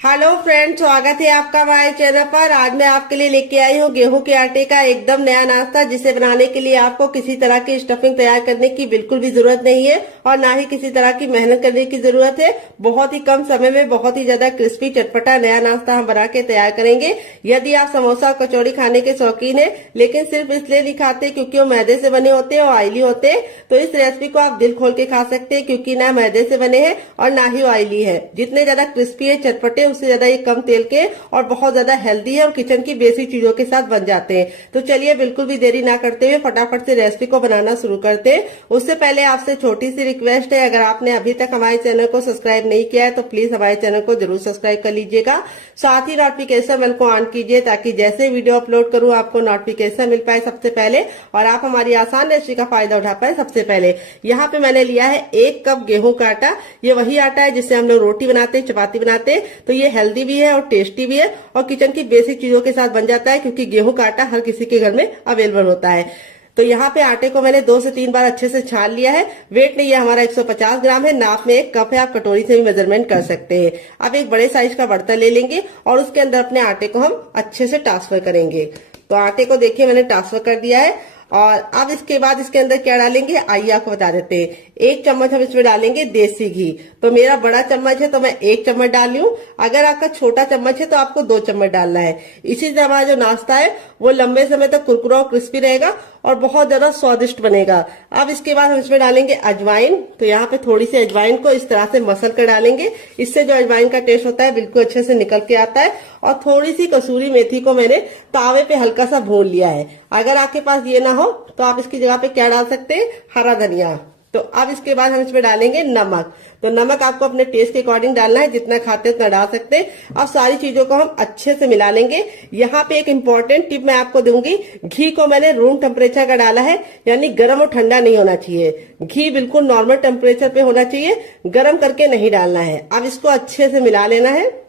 Hello friends, स्वागत है आपका हमारे चैनल पर। आज मैं आपके लिए लेके आई हूँ गेहूं के आटे का एकदम नया नाश्ता, जिसे बनाने के लिए आपको किसी तरह की स्टफिंग तैयार करने की बिल्कुल भी जरूरत नहीं है और ना ही किसी तरह की मेहनत करने की जरूरत है। बहुत ही कम समय में बहुत ही ज्यादा क्रिस्पी चटपटा नया नाश्ता हम बना के तैयार करेंगे। यदि आप समोसा और कचौड़ी खाने के शौकीन है लेकिन सिर्फ इसलिए नहीं खाते क्योंकि वो मैदे से बने होते हैं और ऑयली होते हैं, तो इस रेसिपी को आप दिल खोल के खा सकते हैं, क्योंकि ना मैदे से बने हैं और ना ही ऑयली है। जितने ज्यादा क्रिस्पी है चटपटे, उससे ज्यादा ये कम तेल के और बहुत ज्यादा हेल्दी है और किचन की बेसिक चीजों के साथ बन जाते हैं। तो चलिए बिल्कुल भी देरी ना करते हुए फटाफट से रेसिपी को बनाना शुरू करते हैं। उससे पहले आपसे छोटी सी रिक्वेस्ट है, अगर आपने अभी तक हमारे चैनल को सब्सक्राइब नहीं किया है तो प्लीज हमारे चैनल को जरूर सब्सक्राइब कर लीजिएगा। साथ ही नोटिफिकेशन बेल को ऑन कीजिए ताकि जैसे वीडियो अपलोड करूं आपको नोटिफिकेशन मिल पाए सबसे पहले और आप हमारी आसान रेसिपी का फायदा उठा पाए सबसे पहले। यहाँ पे मैंने लिया है 1 कप गेहूं का आटा। ये वही आटा है जिससे हम लोग रोटी बनाते हैं, चपाती बनाते हैं। तो ये हेल्दी भी है और टेस्टी भी है और किचन की बेसिक चीजों के साथ बन जाता है, क्योंकि गेहूं का आटा हर किसी के घर में अवेलेबल होता है। तो यहाँ पे आटे को मैंने 2 से 3 बार अच्छे से छान लिया है। वेट नहीं है हमारा 150 ग्राम है, नाप में 1 कप है, आप कटोरी से भी मेजरमेंट कर सकते हैं। अब एक बड़े साइज का बर्तन ले लेंगे और उसके अंदर अपने आटे को हम अच्छे से ट्रांसफर करेंगे। तो आटे को देखिए मैंने ट्रांसफर कर दिया है और अब इसके बाद इसके अंदर क्या डालेंगे आइए आपको बता देते हैं। 1 चम्मच हम इसमें डालेंगे देसी घी। तो मेरा बड़ा चम्मच है तो मैं 1 चम्मच डाल रही हूँ। अगर आपका छोटा चम्मच है तो आपको 2 चम्मच डालना है। इसी से हमारा जो नाश्ता है वो लंबे समय तक कुरकुरा और क्रिस्पी रहेगा और बहुत ज्यादा स्वादिष्ट बनेगा। अब इसके बाद हम इसमें डालेंगे अजवाइन। तो यहाँ पे थोड़ी सी अजवाइन को इस तरह से मसल कर डालेंगे। इससे जो अजवाइन का टेस्ट होता है बिल्कुल अच्छे से निकल के आता है। और थोड़ी सी कसूरी मेथी को मैंने तावे पे हल्का सा भून लिया है। अगर आपके पास ये ना हो तो आप इसकी जगह पे क्या डाल सकते हैं, हरा धनिया। तो अब इसके बाद हम इसमें डालेंगे नमक। तो नमक आपको अपने टेस्ट के अकॉर्डिंग डालना है, जितना खाते उतना डाल सकते हैं। अब सारी चीजों को हम अच्छे से मिला लेंगे। यहाँ पे एक इम्पोर्टेंट टिप मैं आपको दूंगी। घी को मैंने रूम टेम्परेचर का डाला है, यानी गर्म और ठंडा नहीं होना चाहिए। घी बिल्कुल नॉर्मल टेम्परेचर पे होना चाहिए, गर्म करके नहीं डालना है। अब इसको अच्छे से मिला लेना है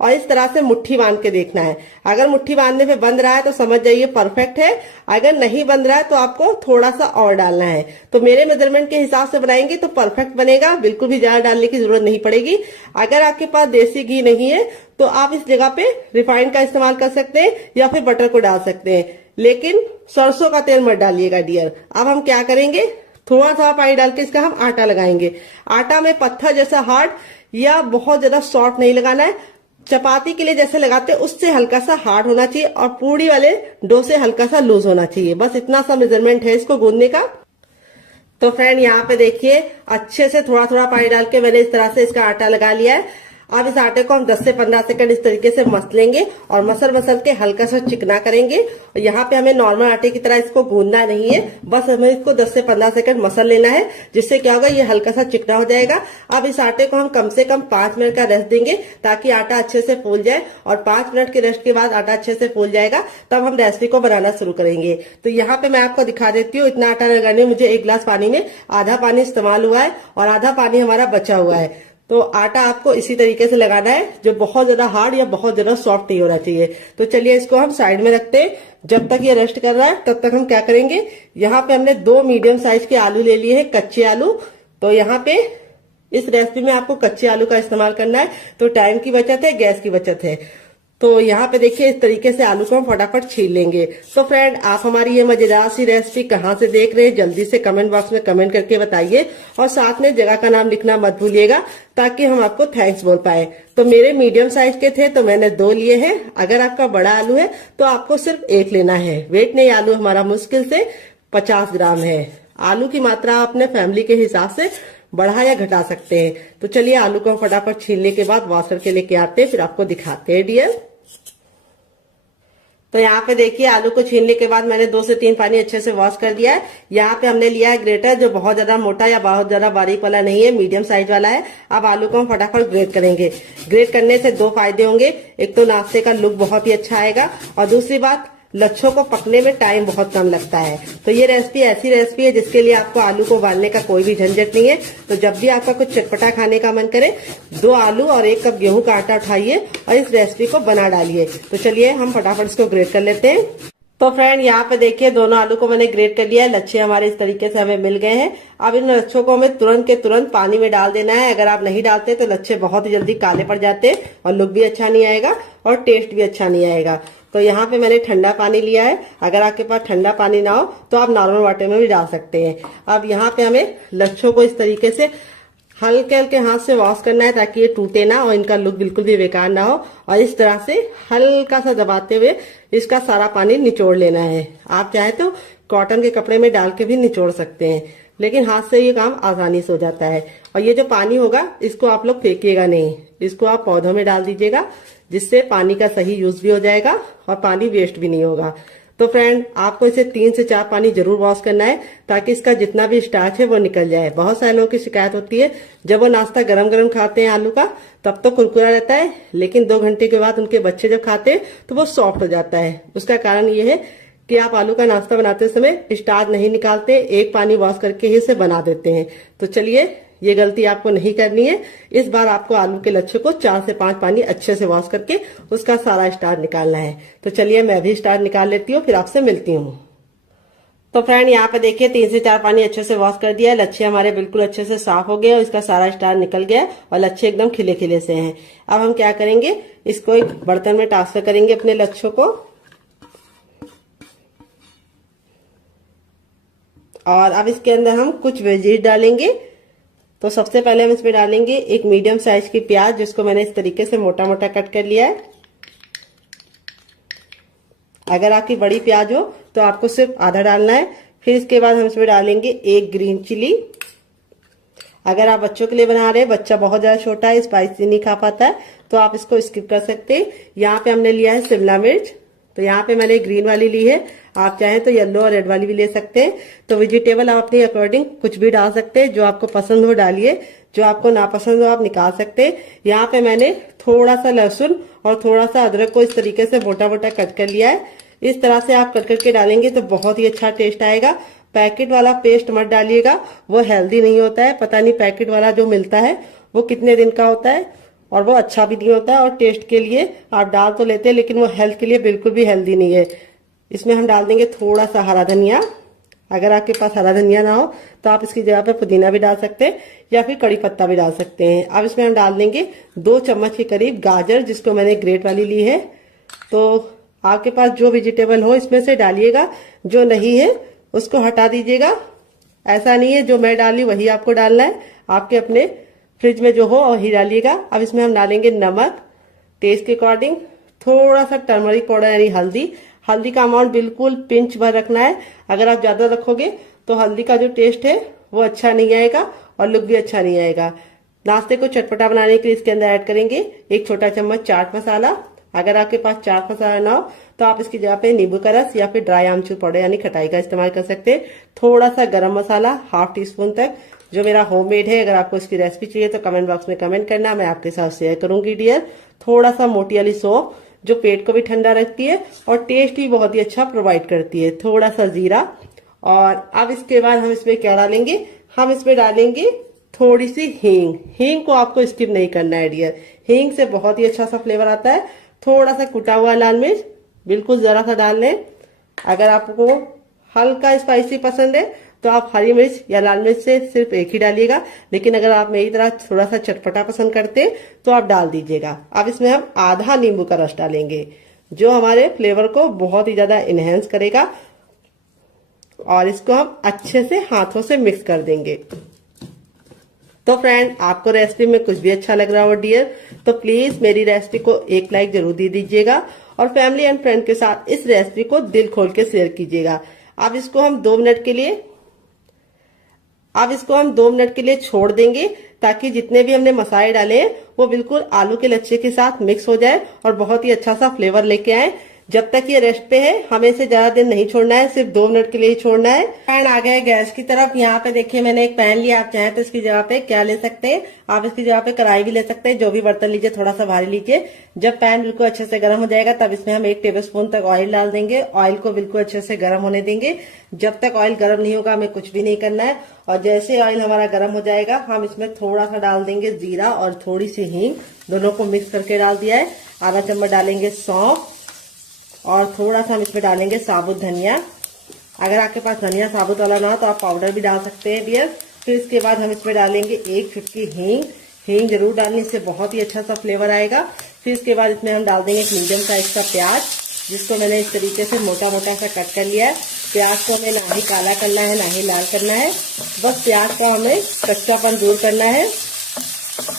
और इस तरह से मुट्ठी बांध के देखना है। अगर मुट्ठी बांधने पे बंध रहा है तो समझ जाइए परफेक्ट है। अगर नहीं बंध रहा है तो आपको थोड़ा सा और डालना है। तो मेरे मेजरमेंट के हिसाब से बनाएंगे तो परफेक्ट बनेगा, बिल्कुल भी ज्यादा डालने की जरूरत नहीं पड़ेगी। अगर आपके पास देसी घी नहीं है तो आप इस जगह पे रिफाइंड का इस्तेमाल कर सकते हैं या फिर बटर को डाल सकते हैं, लेकिन सरसों का तेल मत डालिएगा डियर। अब हम क्या करेंगे, थोड़ा सा पानी डाल के इसका हम आटा लगाएंगे। आटा में पत्थर जैसा हार्ड या बहुत ज्यादा सॉफ्ट नहीं लगाना है। चपाती के लिए जैसे लगाते हैं उससे हल्का सा हार्ड होना चाहिए और पूड़ी वाले डो से हल्का सा लूज होना चाहिए। बस इतना सा मेजरमेंट है इसको गूंदने का। तो फ्रेंड यहाँ पे देखिए अच्छे से थोड़ा थोड़ा पानी डाल के मैंने इस तरह से इसका आटा लगा लिया है। अब इस आटे को हम 10 से 15 सेकंड इस तरीके से मसलेंगे और मसल के हल्का सा चिकना करेंगे। और यहाँ पे हमें नॉर्मल आटे की तरह इसको गूंदना नहीं है, बस हमें इसको 10 से 15 सेकंड मसल लेना है, जिससे क्या होगा ये हल्का सा चिकना हो जाएगा। अब इस आटे को हम कम से कम 5 मिनट का रेस्ट देंगे ताकि आटा अच्छे से फूल जाए और 5 मिनट के रेस्ट के बाद आटा अच्छे से फूल जाएगा, तब हम रेसिपी को बनाना शुरू करेंगे। तो यहाँ पे मैं आपको दिखा देती हूँ। इतना आटा लगाने में मुझे 1 गिलास पानी में आधा पानी इस्तेमाल हुआ है और आधा पानी हमारा बचा हुआ है। तो आटा आपको इसी तरीके से लगाना है, जो बहुत ज्यादा हार्ड या बहुत ज्यादा सॉफ्ट नहीं होना चाहिए। तो चलिए इसको हम साइड में रखते हैं। जब तक ये रेस्ट कर रहा है तब तक हम क्या करेंगे, यहाँ पे हमने 2 मीडियम साइज के आलू ले लिए हैं, कच्चे आलू। तो यहाँ पे इस रेसिपी में आपको कच्चे आलू का इस्तेमाल करना है, तो टाइम की बचत है, गैस की बचत है। तो यहाँ पे देखिए इस तरीके से आलू को हम फटाफट छील लेंगे। तो फ्रेंड आप हमारी ये मजेदार सी रेसिपी कहाँ से देख रहे हैं जल्दी से कमेंट बॉक्स में कमेंट करके बताइए और साथ में जगह का नाम लिखना मत भूलिएगा ताकि हम आपको थैंक्स बोल पाए। तो मेरे मीडियम साइज के थे तो मैंने 2 लिए हैं। अगर आपका बड़ा आलू है तो आपको सिर्फ 1 लेना है। वेट नहीं, आलू हमारा मुश्किल से 50 ग्राम है। आलू की मात्रा आप अपने फैमिली के हिसाब से बढ़ा या घटा सकते हैं। तो चलिए आलू को फटाफट छीलने के बाद वॉशर के लेके आते हैं, फिर आपको दिखाते हैं डियर। तो यहाँ पे देखिए आलू को छीलने के बाद मैंने 2 से 3 पानी अच्छे से वॉश कर दिया है। यहाँ पे हमने लिया है ग्रेटर, जो बहुत ज्यादा मोटा या बहुत ज्यादा बारीक वाला नहीं है, मीडियम साइज वाला है। अब आलू को हम फटाफट ग्रेट करेंगे। ग्रेट करने से 2 फायदे होंगे। एक तो नाश्ते का लुक बहुत ही अच्छा आएगा और दूसरी बात लच्छों को पकने में टाइम बहुत कम लगता है। तो ये रेसिपी ऐसी रेसिपी है जिसके लिए आपको आलू को उबालने का कोई भी झंझट नहीं है। तो जब भी आपका कुछ चटपटा खाने का मन करे 2 आलू और 1 कप गेहूं का आटा उठाइए और इस रेसिपी को बना डालिए। तो चलिए हम फटाफट इसको ग्रेट कर लेते हैं। तो फ्रेंड यहाँ पे देखिए दोनों आलू को मैंने ग्रेट कर लिया है। लच्छे हमारे इस तरीके से हमें मिल गए हैं। अब इन लच्छों को हमें तुरंत के तुरंत पानी में डाल देना है। अगर आप नहीं डालते तो लच्छे बहुत ही जल्दी काले पड़ जाते हैं और लुक भी अच्छा नहीं आएगा और टेस्ट भी अच्छा नहीं आएगा। तो यहाँ पे मैंने ठंडा पानी लिया है। अगर आपके पास ठंडा पानी ना हो तो आप नॉर्मल वाटर में भी डाल सकते हैं। अब यहाँ पे हमें लच्छों को इस तरीके से हल्के हल्के हाथ से वॉश करना है ताकि ये टूटे ना और इनका लुक बिल्कुल भी बेकार ना हो। और इस तरह से हल्का सा दबाते हुए इसका सारा पानी निचोड़ लेना है। आप चाहे तो कॉटन के कपड़े में डाल के भी निचोड़ सकते हैं, लेकिन हाथ से ये काम आसानी से हो जाता है। और ये जो पानी होगा इसको आप लोग फेंकिएगा नहीं, इसको आप पौधों में डाल दीजिएगा, जिससे पानी का सही यूज भी हो जाएगा और पानी वेस्ट भी नहीं होगा। तो फ्रेंड आपको इसे 3 से 4 पानी जरूर वॉश करना है ताकि इसका जितना भी स्टार्च है वो निकल जाए। बहुत सारे लोगों की शिकायत होती है जब वो नाश्ता गरम गरम खाते हैं आलू का तब तो कुरकुरा रहता है, लेकिन 2 घंटे के बाद उनके बच्चे जब खाते हैं तो वो सॉफ्ट हो जाता है। उसका कारण ये है कि आप आलू का नाश्ता बनाते समय स्टार्च नहीं निकालते, एक पानी वॉश करके ही इसे बना देते हैं। तो चलिए ये गलती आपको नहीं करनी है। इस बार आपको आलू के लच्छे को 4 से 5 पानी अच्छे से वॉश करके उसका सारा स्टार्च निकालना है। तो चलिए मैं भी स्टार्च निकाल लेती हूँ, फिर आपसे मिलती हूँ। तो फ्रेंड यहाँ पे देखिए 3 से 4 पानी अच्छे से वॉश कर दिया है। लच्छे हमारे बिल्कुल अच्छे से साफ हो गए और इसका सारा स्टार्च निकल गया और लच्छे एकदम खिले खिले से हैं। अब हम क्या करेंगे, इसको एक बर्तन में ट्रांसफर करेंगे अपने लच्छों को। और अब इसके अंदर हम कुछ वेजीज डालेंगे। तो सबसे पहले हम इसमें डालेंगे एक मीडियम साइज की प्याज, जिसको मैंने इस तरीके से मोटा मोटा कट कर लिया है। अगर आपकी बड़ी प्याज हो तो आपको सिर्फ आधा डालना है। फिर इसके बाद हम इसमें डालेंगे एक ग्रीन चिली। अगर आप बच्चों के लिए बना रहे हैं, बच्चा बहुत ज्यादा छोटा है, स्पाइसी नहीं खा पाता है, तो आप इसको स्किप कर सकते हैं। यहाँ पे हमने लिया है शिमला मिर्च। तो यहाँ पे मैंने ग्रीन वाली ली है, आप चाहें तो येलो और रेड वाली भी ले सकते हैं। तो वेजिटेबल आप अपने अकॉर्डिंग कुछ भी डाल सकते हैं, जो आपको पसंद हो डालिए, जो आपको नापसंद हो आप निकाल सकते हैं। यहाँ पे मैंने थोड़ा सा लहसुन और थोड़ा सा अदरक को इस तरीके से मोटा मोटा कट कर लिया है। इस तरह से आप कट करके डालेंगे तो बहुत ही अच्छा टेस्ट आएगा। पैकेट वाला पेस्ट मत डालिएगा, वो हेल्दी नहीं होता है। पता नहीं पैकेट वाला जो मिलता है वो कितने दिन का होता है और वो अच्छा भी नहीं होता है। और टेस्ट के लिए आप डाल तो लेते हैं, लेकिन वो हेल्थ के लिए बिल्कुल भी हेल्दी नहीं है। इसमें हम डाल देंगे थोड़ा सा हरा धनिया। अगर आपके पास हरा धनिया ना हो तो आप इसकी जगह पे पुदीना भी डाल सकते हैं या फिर कड़ी पत्ता भी डाल सकते हैं। अब इसमें हम डाल देंगे 2 चम्मच के करीब गाजर, जिसको मैंने ग्रेट वाली ली है। तो आपके पास जो वेजिटेबल हो इसमें से डालिएगा, जो नहीं है उसको हटा दीजिएगा। ऐसा नहीं है जो मैं डाली वही आपको डालना है, आपके अपने फ्रिज में जो हो वही डालिएगा। अब इसमें हम डालेंगे नमक टेस्ट के अकॉर्डिंग, थोड़ा सा टर्मरिक पाउडर यानी हल्दी। हल्दी का अमाउंट बिल्कुल पिंच भर रखना है। अगर आप ज्यादा रखोगे तो हल्दी का जो टेस्ट है वो अच्छा नहीं आएगा और लुक भी अच्छा नहीं आएगा। नाश्ते को चटपटा बनाने के लिए इसके अंदर ऐड करेंगे 1 छोटा चम्मच चाट मसाला। अगर आपके पास चाट मसाला ना हो तो आप इसकी जगह पे नींबू का रस या फिर ड्राई आमचूर पाउडर यानी खटाई का इस्तेमाल कर सकते हैं। थोड़ा सा गरम मसाला 1/2 टीस्पून तक, जो मेरा होममेड है। अगर आपको इसकी रेसिपी चाहिए तो कमेंट बॉक्स में कमेंट करना, मैं आपके साथ शेयर करूंगी डियर। थोड़ा सा मोटी वाली सौंफ, जो पेट को भी ठंडा रखती है और टेस्ट भी बहुत ही अच्छा प्रोवाइड करती है। थोड़ा सा जीरा। और अब इसके बाद हम इसमें क्या डालेंगे, हम इसमें डालेंगे थोड़ी सी हींग। हींग को आपको स्किप नहीं करना है डियर, हींग से बहुत ही अच्छा सा फ्लेवर आता है। थोड़ा सा कुटा हुआ लाल मिर्च, बिल्कुल जरा सा डाल लें। अगर आपको हल्का स्पाइसी पसंद है तो आप हरी मिर्च या लाल मिर्च से सिर्फ एक ही डालिएगा, लेकिन अगर आप मेरी तरह थोड़ा सा चटपटा पसंद करते हैं तो आप डाल दीजिएगा। अब इसमें हम आधा नींबू का रस डालेंगे, जो हमारे फ्लेवर को बहुत ही ज्यादा इनहेंस करेगा। और इसको हम अच्छे से हाथों से मिक्स कर देंगे। तो फ्रेंड आपको रेसिपी में कुछ भी अच्छा लग रहा हो डियर, तो प्लीज मेरी रेसिपी को एक लाइक जरूर दे दीजिएगा और फैमिली एंड फ्रेंड के साथ इस रेसिपी को दिल खोल के शेयर कीजिएगा। अब इसको हम 2 मिनट के लिए छोड़ देंगे ताकि जितने भी हमने मसाले डाले हैं वो बिल्कुल आलू के लच्छे के साथ मिक्स हो जाए और बहुत ही अच्छा सा फ्लेवर लेके आए। जब तक ये रेस्ट पे है हमें इसे ज्यादा देर नहीं छोड़ना है, सिर्फ 2 मिनट के लिए ही छोड़ना है। पैन आ गया है गैस की तरफ। यहाँ पे देखिए मैंने एक पैन लिया, आप चाहें तो इसकी जगह पे क्या ले सकते हैं, आप इसकी जगह पे कढ़ाई भी ले सकते हैं। जो भी बर्तन लीजिए थोड़ा सा भारी लीजिए। जब पैन बिल्कुल अच्छे से गर्म हो जाएगा तब इसमें हम 1 टेबलस्पून तक ऑयल डाल देंगे। ऑयल को बिल्कुल अच्छे से गर्म होने देंगे। जब तक ऑयल गर्म नहीं होगा हमें कुछ भी नहीं करना है। और जैसे ऑयल हमारा गर्म हो जाएगा हम इसमें थोड़ा सा डाल देंगे जीरा और थोड़ी सी हींग, दोनों को मिक्स करके डाल दिया है। आधा चम्मच डालेंगे सौंफ और थोड़ा सा हम इसमें डालेंगे साबुत धनिया। अगर आपके पास धनिया साबुत वाला ना हो तो आप पाउडर भी डाल सकते हैं डियर। फिर इसके बाद हम इसमें डालेंगे 1 चुटकी हींग। हींग जरूर डालने से बहुत ही अच्छा सा फ्लेवर आएगा। फिर इसके बाद इसमें हम डाल देंगे एक मीडियम साइज का प्याज, जिसको मैंने इस तरीके से मोटा मोटा सा कट कर लिया है। प्याज को हमें ना ही काला करना है ना ही लाल करना है, बस प्याज को हमें कच्चापन दूर करना है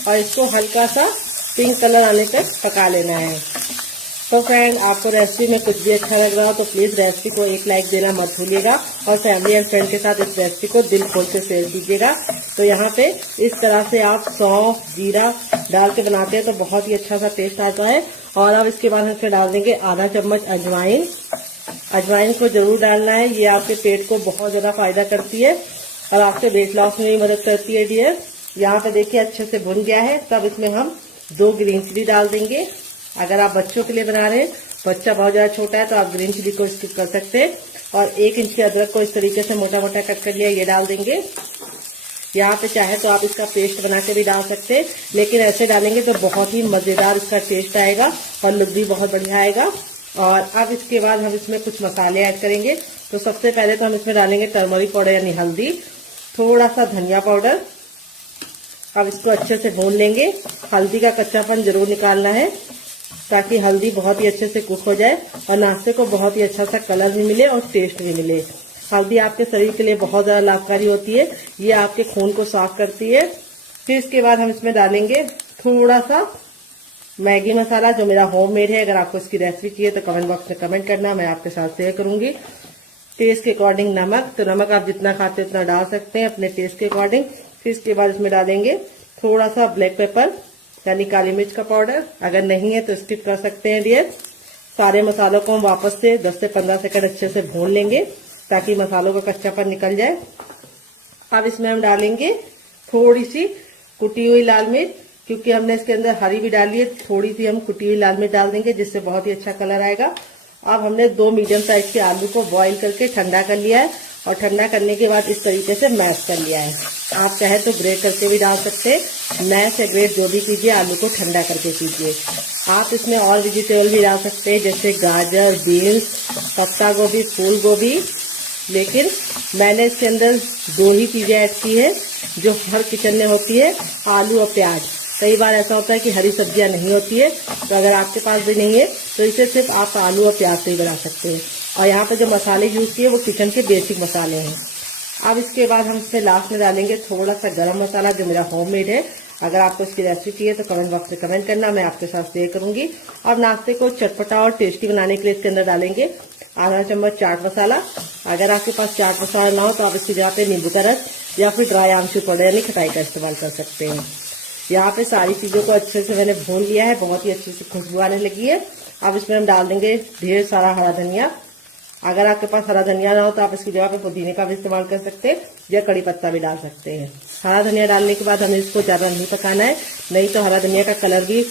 और इसको हल्का सा पिंक कलर आने तक पका लेना है। तो फ्रेंड, आपको रेसिपी में कुछ भी अच्छा लग रहा हो तो प्लीज रेसिपी को एक लाइक देना मत भूलिएगा और फैमिली एंड फ्रेंड के साथ इस रेसिपी को दिल खोल से शेयर कीजिएगा। तो यहाँ पे इस तरह से आप सौंफ जीरा डाल के बनाते हैं तो बहुत ही अच्छा सा टेस्ट आता है। और अब इसके बाद हम इसमें डाल देंगे आधा चम्मच अजवाइन। अजवाइन को जरूर डालना है, ये आपके पेट को बहुत ज्यादा फायदा करती है और आपके वेट लॉस में भी मदद करती है डियर। यहाँ पे देखिए अच्छे से भुन गया है। तब इसमें हम 2 ग्रीन चिली डाल देंगे। अगर आप बच्चों के लिए बना रहे हैं, बच्चा बहुत ज्यादा छोटा है तो आप ग्रीन चिली को स्किप कर सकते हैं। और 1 इंच के अदरक को इस तरीके से मोटा मोटा कट कर लिया, ये डाल देंगे। यहाँ पे चाहे तो आप इसका पेस्ट बना के भी डाल सकते हैं, लेकिन ऐसे डालेंगे तो बहुत ही मजेदार इसका टेस्ट आएगा और लुक भी बहुत बढ़िया आएगा। और अब इसके बाद हम इसमें कुछ मसाले ऐड करेंगे। तो सबसे पहले तो हम इसमें डालेंगे टर्मरिक पाउडर यानी हल्दी, थोड़ा सा धनिया पाउडर। अब इसको अच्छे से भून लेंगे। हल्दी का कच्चापन जरूर निकालना है ताकि हल्दी बहुत ही अच्छे से कुक हो जाए और नाश्ते को बहुत ही अच्छा सा कलर भी मिले और टेस्ट भी मिले। हल्दी आपके शरीर के लिए बहुत ज्यादा लाभकारी होती है, ये आपके खून को साफ करती है। फिर इसके बाद हम इसमें डालेंगे थोड़ा सा मैगी मसाला, जो मेरा होममेड है। अगर आपको इसकी रेसिपी चाहिए तो कमेंट बॉक्स में कमेंट करना, मैं आपके साथ शेयर करूंगी। टेस्ट के अकॉर्डिंग नमक, तो नमक आप जितना खाते हैं उतना डाल सकते हैं अपने टेस्ट के अकॉर्डिंग। फिर इसके बाद इसमें डालेंगे थोड़ा सा ब्लैक पेपर यानी काली मिर्च का पाउडर। अगर नहीं है तो स्किप कर सकते हैं डियर। सारे मसालों को हम वापस से 10 से 15 सेकंड अच्छे से भून लेंगे ताकि मसालों का कच्चापन निकल जाए। अब इसमें हम डालेंगे थोड़ी सी कुटी हुई लाल मिर्च, क्योंकि हमने इसके अंदर हरी भी डाली है, थोड़ी सी हम कुटी हुई लाल मिर्च डाल देंगे जिससे बहुत ही अच्छा कलर आएगा। अब हमने 2 मीडियम साइज के आलू को बॉईल करके ठंडा कर लिया है और ठंडा करने के बाद इस तरीके से मैश कर लिया है। आप चाहे तो ग्रेट करके भी डाल सकते हैं, मैश या ग्रेट जो भी कीजिए, आलू को ठंडा करके कीजिए। आप इसमें और वेजिटेबल भी डाल सकते हैं जैसे गाजर, बीन्स, पत्ता गोभी, फूल गोभी, लेकिन मैंने इसके अंदर 2 ही चीजें ऐड की है जो हर किचन में होती है, आलू और प्याज। कई बार ऐसा होता है कि हरी सब्जियां नहीं होती है, तो अगर आपके पास भी नहीं है तो इसे सिर्फ आप आलू और प्याज से ही बना सकते हैं। और यहाँ पे जो मसाले यूज किए वो किचन के बेसिक मसाले हैं। अब इसके बाद हम इसमें लास्ट में डालेंगे थोड़ा सा गरम मसाला, जो मेरा होममेड है। अगर आपको इसकी रेसिपी चाहिए तो कमेंट बॉक्स में कमेंट करना, मैं आपके साथ शेयर करूंगी। अब नाश्ते को चटपटा और टेस्टी बनाने के लिए इसके अंदर डालेंगे आधा चम्मच चाट मसाला। अगर आपके पास चाट मसाला ना हो तो आप इसकी जगह पे नींबू का रस या फिर ड्राई आमचूर पाउडर यानी खटाई का इस्तेमाल कर सकते हैं। यहाँ पे सारी चीजों को अच्छे से मैंने भून लिया है, बहुत ही अच्छे से खुशबू आने लगी है। अब इसमें हम डाल देंगे ढेर सारा हरा धनिया। अगर आपके पास हरा धनिया ना हो तो आप इसकी जगह पे पुदीने का भी इस्तेमाल कर सकते हैं या कड़ी पत्ता भी डाल सकते हैं। हरा धनिया डालने के बाद हमें इसको ज्यादा नहीं पकाना है, नहीं तो हरा धनिया का कलर भी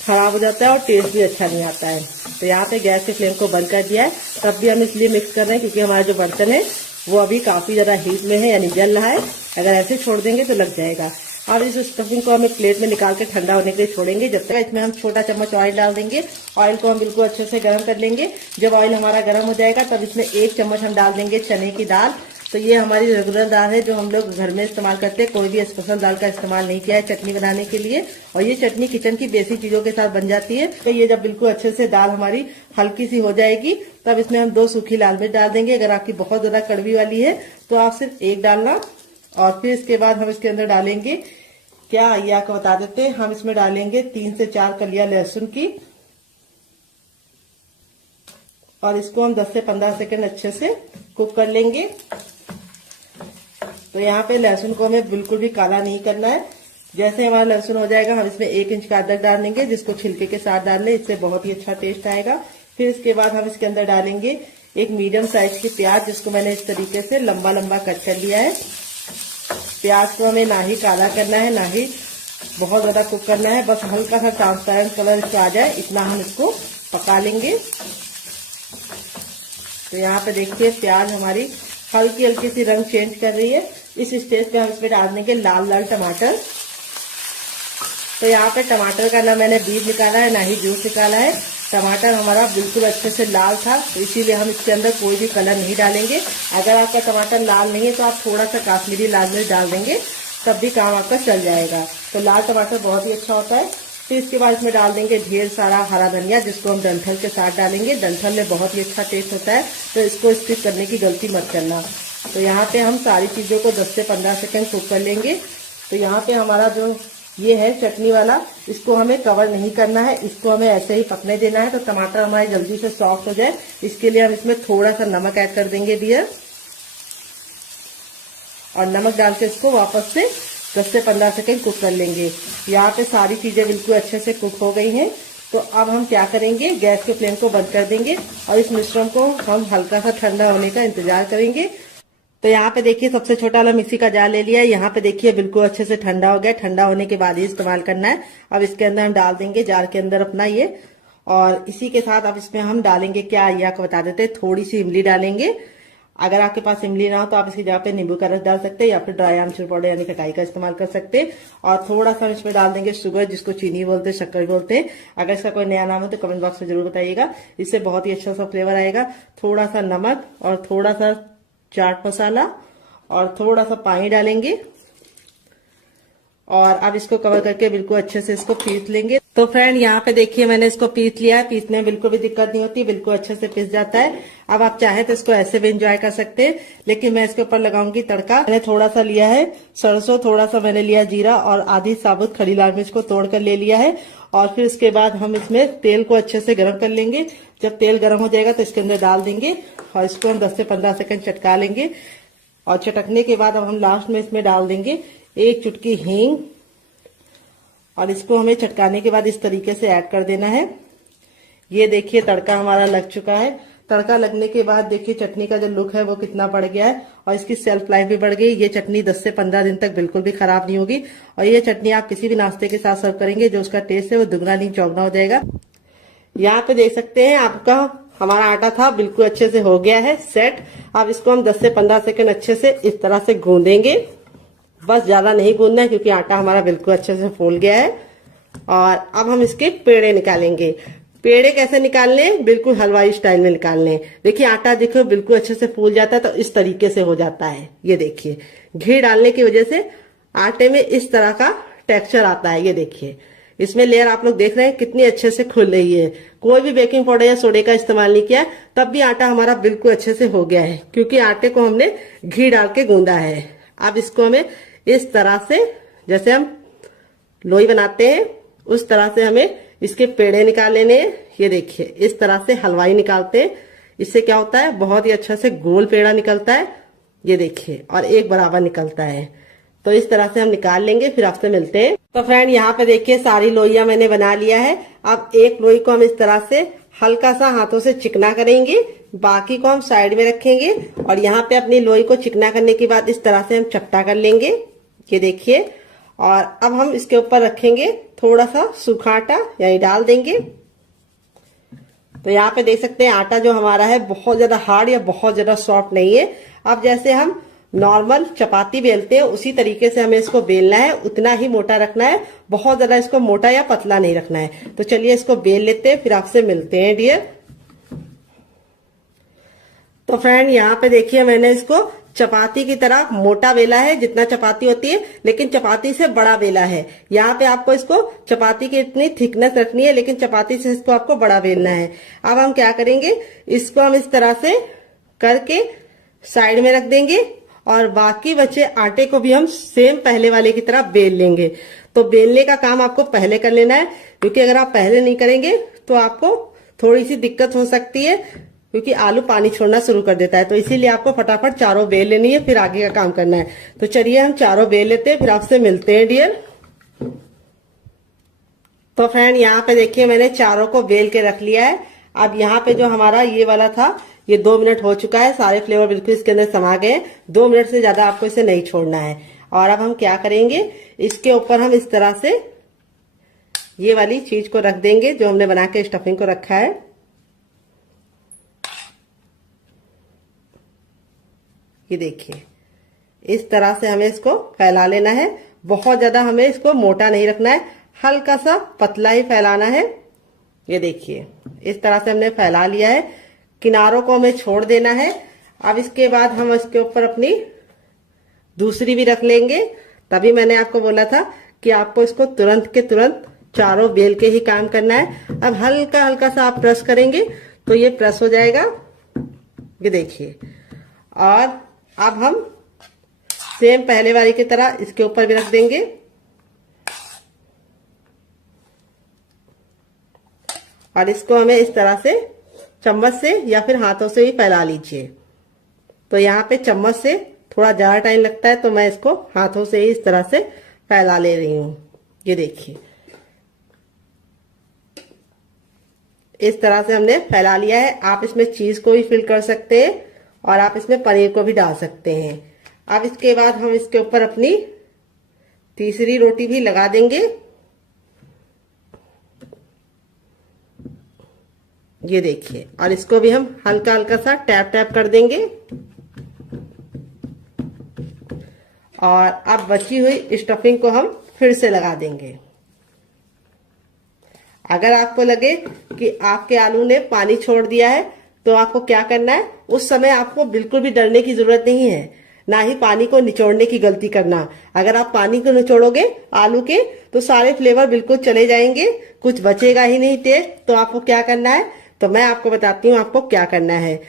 खराब हो जाता है और टेस्ट भी अच्छा नहीं आता है। तो यहाँ पे गैस के फ्लेम को बंद कर दिया है। तब भी हम इसलिए मिक्स कर रहे हैं क्योंकि हमारा जो बर्तन है वो अभी काफी ज्यादा हीट में है यानी जल रहा है। अगर ऐसे छोड़ देंगे तो लग जाएगा। और इस स्टफिंग को हम एक प्लेट में निकाल के ठंडा होने के लिए छोड़ेंगे। जब तक इसमें हम छोटा चम्मच ऑयल डाल देंगे। ऑयल को हम बिल्कुल अच्छे से गर्म कर लेंगे। जब ऑयल हमारा गर्म हो जाएगा तब इसमें 1 चम्मच हम डाल देंगे चने की दाल। तो ये हमारी रेगुलर दाल है जो हम लोग घर में इस्तेमाल करते हैं, कोई भी स्पेशल दाल का इस्तेमाल नहीं किया है चटनी बनाने के लिए। और ये चटनी किचन की बेसिक चीजों के साथ बन जाती है। तो ये जब बिल्कुल अच्छे से दाल हमारी हल्की सी हो जाएगी तब इसमें हम 2 सूखी लाल मिर्च डाल देंगे। अगर आपकी बहुत ज्यादा कड़वी वाली है तो आप सिर्फ 1 डालना। और फिर इसके बाद हम इसके अंदर डालेंगे, क्या ये आपको बता देते हैं, हम इसमें डालेंगे 3 से 4 कलियां लहसुन की। और इसको हम 10 से 15 सेकंड अच्छे से कुक कर लेंगे। तो यहाँ पे लहसुन को हमें बिल्कुल भी काला नहीं करना है। जैसे हमारा लहसुन हो जाएगा हम इसमें 1 इंच का अदरक डाल देंगे, जिसको छिलके के साथ डाल लें, इससे बहुत ही अच्छा टेस्ट आएगा। फिर इसके बाद हम इसके अंदर डालेंगे एक मीडियम साइज की प्याज, जिसको मैंने इस तरीके से लंबा लंबा कट कर लिया है। प्याज को हमें ना ही काला करना है ना ही बहुत ज्यादा कुक करना है, बस हल्का सा ट्रांसपेरेंट कलर इसको आ जाए इतना हम इसको पका लेंगे। तो यहाँ पे देखिए प्याज हमारी हल्की हल्की सी रंग चेंज कर रही है। इस स्टेज पे हम इसमें डाल देंगे लाल लाल टमाटर। तो यहाँ पे टमाटर का ना मैंने बीज निकाला है ना ही जूस निकाला है। टमाटर हमारा बिल्कुल अच्छे से लाल था, तो इसीलिए हम इसके अंदर कोई भी कलर नहीं डालेंगे। अगर आपका टमाटर लाल नहीं है तो आप थोड़ा सा काश्मीरी लाल मिर्च डाल देंगे, तब भी काम आपका चल जाएगा। तो लाल टमाटर बहुत ही अच्छा होता है। फिर इसके बाद इसमें डाल देंगे ढेर सारा हरा धनिया, जिसको हम डंठल के साथ डालेंगे। डंठल में बहुत ही अच्छा टेस्ट होता है, तो इसको स्किप करने की गलती मत करना। तो यहाँ पे हम सारी चीज़ों को 10 से 15 सेकंड कुक कर लेंगे। तो यहाँ पे हमारा जो ये है चटनी वाला, इसको हमें कवर नहीं करना है, इसको हमें ऐसे ही पकने देना है। तो टमाटर हमारे जल्दी से सॉफ्ट हो जाए, इसके लिए हम इसमें थोड़ा सा नमक ऐड कर देंगे डियर, और नमक डाल के इसको वापस से 10 से 15 सेकंड कुक कर लेंगे। यहाँ पे सारी चीजें बिल्कुल अच्छे से कुक हो गई हैं। तो अब हम क्या करेंगे, गैस के फ्लेम को बंद कर देंगे और इस मिश्रण को हम हल्का सा ठंडा होने का इंतजार करेंगे। तो यहाँ पे देखिए सबसे छोटा वाला मिक्सी का जार ले लिया है। यहाँ पे देखिए बिल्कुल अच्छे से ठंडा हो गया। ठंडा होने के बाद ही इस्तेमाल करना है। अब इसके अंदर हम डाल देंगे जार के अंदर अपना ये, और इसी के साथ अब इसमें हम डालेंगे क्या, ये आपको बता देते हैं, थोड़ी सी इमली डालेंगे। अगर आपके पास इमली ना हो तो आप इसकी जगह पे नींबू का रस डाल सकते हैं, या फिर ड्राई आमचूर पाउडर यानी खटाई का इस्तेमाल कर सकते हैं। और थोड़ा सा इसमें डाल देंगे शुगर, जिसको चीनी बोलते हैं, शक्कर बोलते हैं। अगर इसका कोई नया नाम हो तो कमेंट बॉक्स में जरूर बताइएगा, इससे बहुत ही अच्छा सा फ्लेवर आएगा। थोड़ा सा नमक और थोड़ा सा चाट मसाला और थोड़ा सा पानी डालेंगे, और अब इसको कवर करके बिल्कुल अच्छे से इसको पीस लेंगे। तो फ्रेंड यहाँ पे देखिए मैंने इसको पीस लिया है। पीसने में बिल्कुल भी दिक्कत नहीं होती, बिल्कुल अच्छे से पीस जाता है। अब आप चाहे तो इसको ऐसे भी एंजॉय कर सकते हैं, लेकिन मैं इसके ऊपर लगाऊंगी तड़का। मैंने थोड़ा सा लिया है सरसों, थोड़ा सा मैंने लिया जीरा, और आधी साबुत खड़ी लाल मिर्च को तोड़ कर ले लिया है। और फिर इसके बाद हम इसमें तेल को अच्छे से गर्म कर लेंगे। जब तेल गर्म हो जाएगा तो इसके अंदर डाल देंगे, और इसको हम 10 से 15 सेकंड चटका लेंगे। और चटकने के बाद अब हम लास्ट में इसमें डाल देंगे 1 चुटकी हींग, और इसको हमें चटकाने के बाद इस तरीके से ऐड कर देना है। ये देखिए तड़का हमारा लग चुका है। तड़का लगने के बाद देखिए चटनी का जो लुक है वो कितना बढ़ गया है, और इसकी शेल्फ लाइफ भी बढ़ गई। ये चटनी 10 से 15 दिन तक बिल्कुल भी खराब नहीं होगी, और ये चटनी आप किसी भी नाश्ते के साथ सर्व करेंगे, जो उसका टेस्ट है वो दुगना नहीं चौगना हो जाएगा। यहाँ पे देख सकते हैं आपका हमारा आटा था बिल्कुल अच्छे से हो गया है सेट। अब इसको हम 10 से 15 सेकंड अच्छे से इस तरह से गूंदेंगे, बस ज्यादा नहीं गूंदना है क्योंकि आटा हमारा बिल्कुल अच्छे से फूल गया है। और अब हम इसके पेड़े निकालेंगे। पेड़े कैसे निकालने, बिल्कुल हलवाई स्टाइल में निकालने। देखिए आटा देखो बिल्कुल अच्छे से फूल जाता है, तो इस तरीके से हो जाता है। ये देखिए घी डालने की वजह से आटे में इस तरह का टेक्सचर आता है। ये देखिए इसमें लेयर आप लोग देख रहे हैं कितनी अच्छे से खुल रही है। कोई भी बेकिंग पाउडर या सोडे का इस्तेमाल नहीं किया, तब भी आटा हमारा बिल्कुल अच्छे से हो गया है, क्योंकि आटे को हमने घी डाल के गूंदा है। अब इसको हमें इस तरह से, जैसे हम लोई बनाते हैं उस तरह से हमें इसके पेड़े निकाल लेने हैं। ये देखिए इस तरह से हलवाई निकालते हैं, इससे क्या होता है बहुत ही अच्छा से गोल पेड़ा निकलता है। ये देखिए और एक बराबर निकलता है। तो इस तरह से हम निकाल लेंगे, फिर आपसे मिलते हैं। तो फ्रेंड यहाँ पे देखिए सारी लोइयां मैंने बना लिया है। अब एक लोई को हम इस तरह से हल्का सा हाथों से चिकना करेंगे, बाकी को हम साइड में रखेंगे। और यहाँ पे अपनी लोई को चिकना करने के बाद इस तरह से हम चपटा कर लेंगे। ये देखिए, और अब हम इसके ऊपर रखेंगे थोड़ा सा सूखा आटा, यही डाल देंगे। तो यहाँ पे देख सकते हैं आटा जो हमारा है बहुत ज्यादा हार्ड या बहुत ज्यादा सॉफ्ट नहीं है। अब जैसे हम नॉर्मल चपाती बेलते हैं उसी तरीके से हमें इसको बेलना है, उतना ही मोटा रखना है, बहुत ज्यादा इसको मोटा या पतला नहीं रखना है। तो चलिए इसको बेल लेते हैं, फिर आपसे मिलते हैं डियर। तो फ्रेंड यहाँ पे देखिए मैंने इसको चपाती की तरह मोटा बेला है, जितना चपाती होती है, लेकिन चपाती से बड़ा बेला है। यहाँ पे आपको इसको चपाती की इतनी थिकनेस रखनी है, लेकिन चपाती से इसको आपको बड़ा बेलना है। अब हम क्या करेंगे, इसको हम इस तरह से करके साइड में रख देंगे, और बाकी बचे आटे को भी हम सेम पहले वाले की तरह बेल लेंगे। तो बेलने का काम आपको पहले कर लेना है, क्योंकि अगर आप पहले नहीं करेंगे तो आपको थोड़ी सी दिक्कत हो सकती है, क्योंकि आलू पानी छोड़ना शुरू कर देता है। तो इसीलिए आपको फटाफट चारों बेल लेनी है, फिर आगे का काम करना है। तो चलिए हम चारों बेल लेते हैं, फिर आपसे मिलते हैं डियर। तो फ्रेंड यहाँ पे देखिए मैंने चारों को बेल के रख लिया है। अब यहाँ पे जो हमारा ये वाला था, ये 2 मिनट हो चुका है, सारे फ्लेवर बिल्कुल इसके अंदर समा गए। 2 मिनट से ज्यादा आपको इसे नहीं छोड़ना है। और अब हम क्या करेंगे, इसके ऊपर हम इस तरह से ये वाली चीज को रख देंगे जो हमने बना के स्टफिंग को रखा है। ये देखिए इस तरह से हमें इसको फैला लेना है। बहुत ज्यादा हमें इसको मोटा नहीं रखना है, हल्का सा पतला ही फैलाना है। ये देखिए इस तरह से हमने फैला लिया है। किनारों को हमें छोड़ देना है। अब इसके बाद हम इसके ऊपर अपनी दूसरी भी रख लेंगे। तभी मैंने आपको बोला था कि आपको इसको तुरंत के तुरंत चारों बेल के ही काम करना है। अब हल्का हल्का सा आप प्रेस करेंगे तो ये प्रेस हो जाएगा, ये देखिए। और अब हम सेम पहले वाली की तरह इसके ऊपर भी रख देंगे और इसको हमें इस तरह से चम्मच से या फिर हाथों से भी फैला लीजिए। तो यहाँ पे चम्मच से थोड़ा ज्यादा टाइम लगता है, तो मैं इसको हाथों से ही इस तरह से फैला ले रही हूँ। ये देखिए, इस तरह से हमने फैला लिया है। आप इसमें चीज को भी फिल कर सकते हैं और आप इसमें पनीर को भी डाल सकते हैं। अब इसके बाद हम इसके ऊपर अपनी तीसरी रोटी भी लगा देंगे। ये देखिए, और इसको भी हम हल्का हल्का सा टैप टैप कर देंगे। और अब बची हुई स्टफिंग को हम फिर से लगा देंगे। अगर आपको लगे कि आपके आलू ने पानी छोड़ दिया है तो आपको क्या करना है, उस समय आपको बिल्कुल भी डरने की जरूरत नहीं है, ना ही पानी को निचोड़ने की गलती करना। अगर आप पानी को निचोड़ोगे आलू के तो सारे फ्लेवर बिल्कुल चले जाएंगे, कुछ बचेगा ही नहीं टेस्ट। तो आपको क्या करना है, तो मैं आपको बताती हूँ आपको क्या करना है।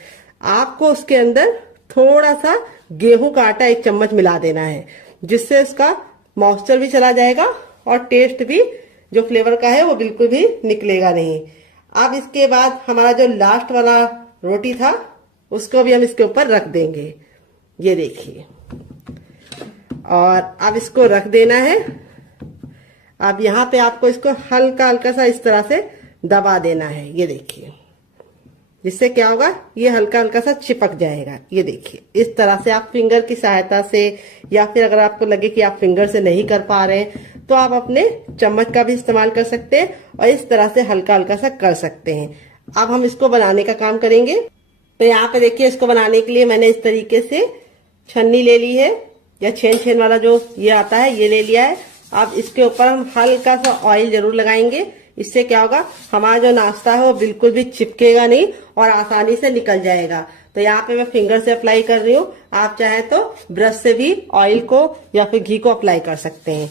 आपको उसके अंदर थोड़ा सा गेहूं का आटा 1 चम्मच मिला देना है, जिससे उसका मॉइस्चर भी चला जाएगा और टेस्ट भी जो फ्लेवर का है वो बिल्कुल भी निकलेगा नहीं। अब इसके बाद हमारा जो लास्ट वाला रोटी था उसको भी हम इसके ऊपर रख देंगे। ये देखिए, और अब इसको रख देना है। अब यहाँ पे आपको इसको हल्का हल्का सा इस तरह से दबा देना है। ये देखिए, जिससे क्या होगा, ये हल्का हल्का सा चिपक जाएगा। ये देखिए, इस तरह से आप फिंगर की सहायता से, या फिर अगर आपको लगे कि आप फिंगर से नहीं कर पा रहे हैं तो आप अपने चम्मच का भी इस्तेमाल कर सकते हैं और इस तरह से हल्का हल्का सा कर सकते हैं। अब हम इसको बनाने का काम करेंगे। तो यहाँ पे देखिए, इसको बनाने के लिए मैंने इस तरीके से छन्नी ले ली है, या छेन वाला जो ये आता है ये ले लिया है। अब इसके ऊपर हम हल्का सा ऑयल जरूर लगाएंगे। इससे क्या होगा, हमारा जो नाश्ता है वो बिल्कुल भी चिपकेगा नहीं और आसानी से निकल जाएगा। तो यहाँ पे मैं फिंगर से अप्लाई कर रही हूँ। आप चाहे तो ब्रश से भी ऑयल को या फिर घी को अप्लाई कर सकते हैं।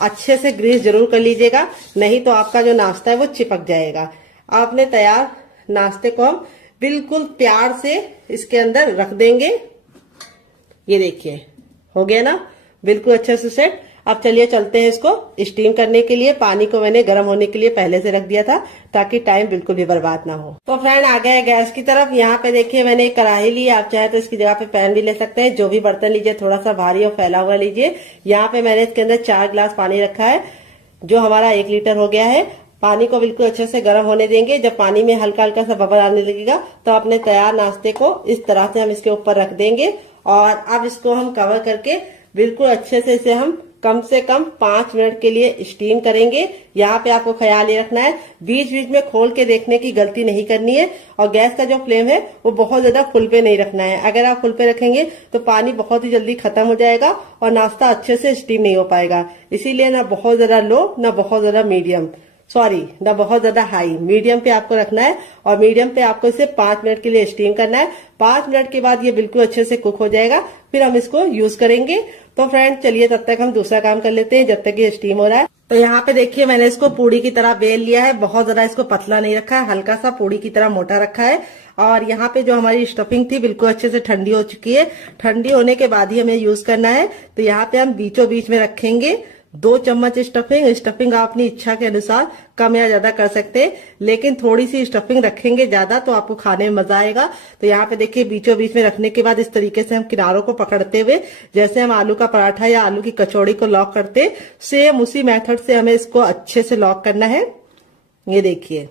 अच्छे से ग्रीस जरूर कर लीजिएगा, नहीं तो आपका जो नाश्ता है वो चिपक जाएगा। आपने तैयार नाश्ते को हम बिल्कुल प्यार से इसके अंदर रख देंगे। ये देखिए, हो गया ना बिल्कुल अच्छे से सेट। अब चलिए चलते हैं इसको स्टीम करने के लिए। पानी को मैंने गर्म होने के लिए पहले से रख दिया था ताकि टाइम बिल्कुल भी बर्बाद ना हो। तो फ्रेंड आ गए गैस की तरफ। यहाँ पे देखिए मैंने एक कढ़ाई ली, आप चाहे तो इसकी जगह पे पैन भी ले सकते हैं। जो भी बर्तन लीजिए थोड़ा सा भारी और फैला हुआ लीजिए। यहाँ पे मैंने इसके अंदर 4 गिलास पानी रखा है, जो हमारा 1 लीटर हो गया है। पानी को बिल्कुल अच्छे से गर्म होने देंगे। जब पानी में हल्का हल्का सा बबल आने लगेगा तो अपने तैयार नाश्ते को इस तरह से हम इसके ऊपर रख देंगे। और अब इसको हम कवर करके बिल्कुल अच्छे से इसे हम कम से कम 5 मिनट के लिए स्टीम करेंगे। यहाँ पे आपको ख्याल ये रखना है, बीच बीच में खोल के देखने की गलती नहीं करनी है। और गैस का जो फ्लेम है वो बहुत ज्यादा फुल पे नहीं रखना है। अगर आप फुल पे रखेंगे तो पानी बहुत ही जल्दी खत्म हो जाएगा और नाश्ता अच्छे से स्टीम नहीं हो पाएगा। इसीलिए ना बहुत ज्यादा लो, ना बहुत ज्यादा मीडियम, ना बहुत ज्यादा हाई, मीडियम पे आपको रखना है। और मीडियम पे आपको इसे 5 मिनट के लिए स्टीम करना है। 5 मिनट के बाद ये बिल्कुल अच्छे से कुक हो जाएगा, फिर हम इसको यूज करेंगे। तो फ्रेंड चलिए तब तक हम दूसरा काम कर लेते हैं जब तक ये स्टीम हो रहा है। तो यहाँ पे देखिए मैंने इसको पूड़ी की तरह बेल लिया है। बहुत ज्यादा इसको पतला नहीं रखा है, हल्का सा पूड़ी की तरह मोटा रखा है। और यहाँ पे जो हमारी स्टफिंग थी बिल्कुल अच्छे से ठंडी हो चुकी है। ठंडी होने के बाद ही हमें यूज करना है। तो यहाँ पे हम बीचों बीच में रखेंगे 2 चम्मच स्टफिंग आप अपनी इच्छा के अनुसार कम या ज्यादा कर सकते हैं, लेकिन थोड़ी सी स्टफिंग रखेंगे ज्यादा तो आपको खाने में मजा आएगा। तो यहाँ पे देखिए बीचों बीच में रखने के बाद इस तरीके से हम किनारों को पकड़ते हुए, जैसे हम आलू का पराठा या आलू की कचौड़ी को लॉक करते, सेम उसी मेथड से हमें इसको अच्छे से लॉक करना है। ये देखिए,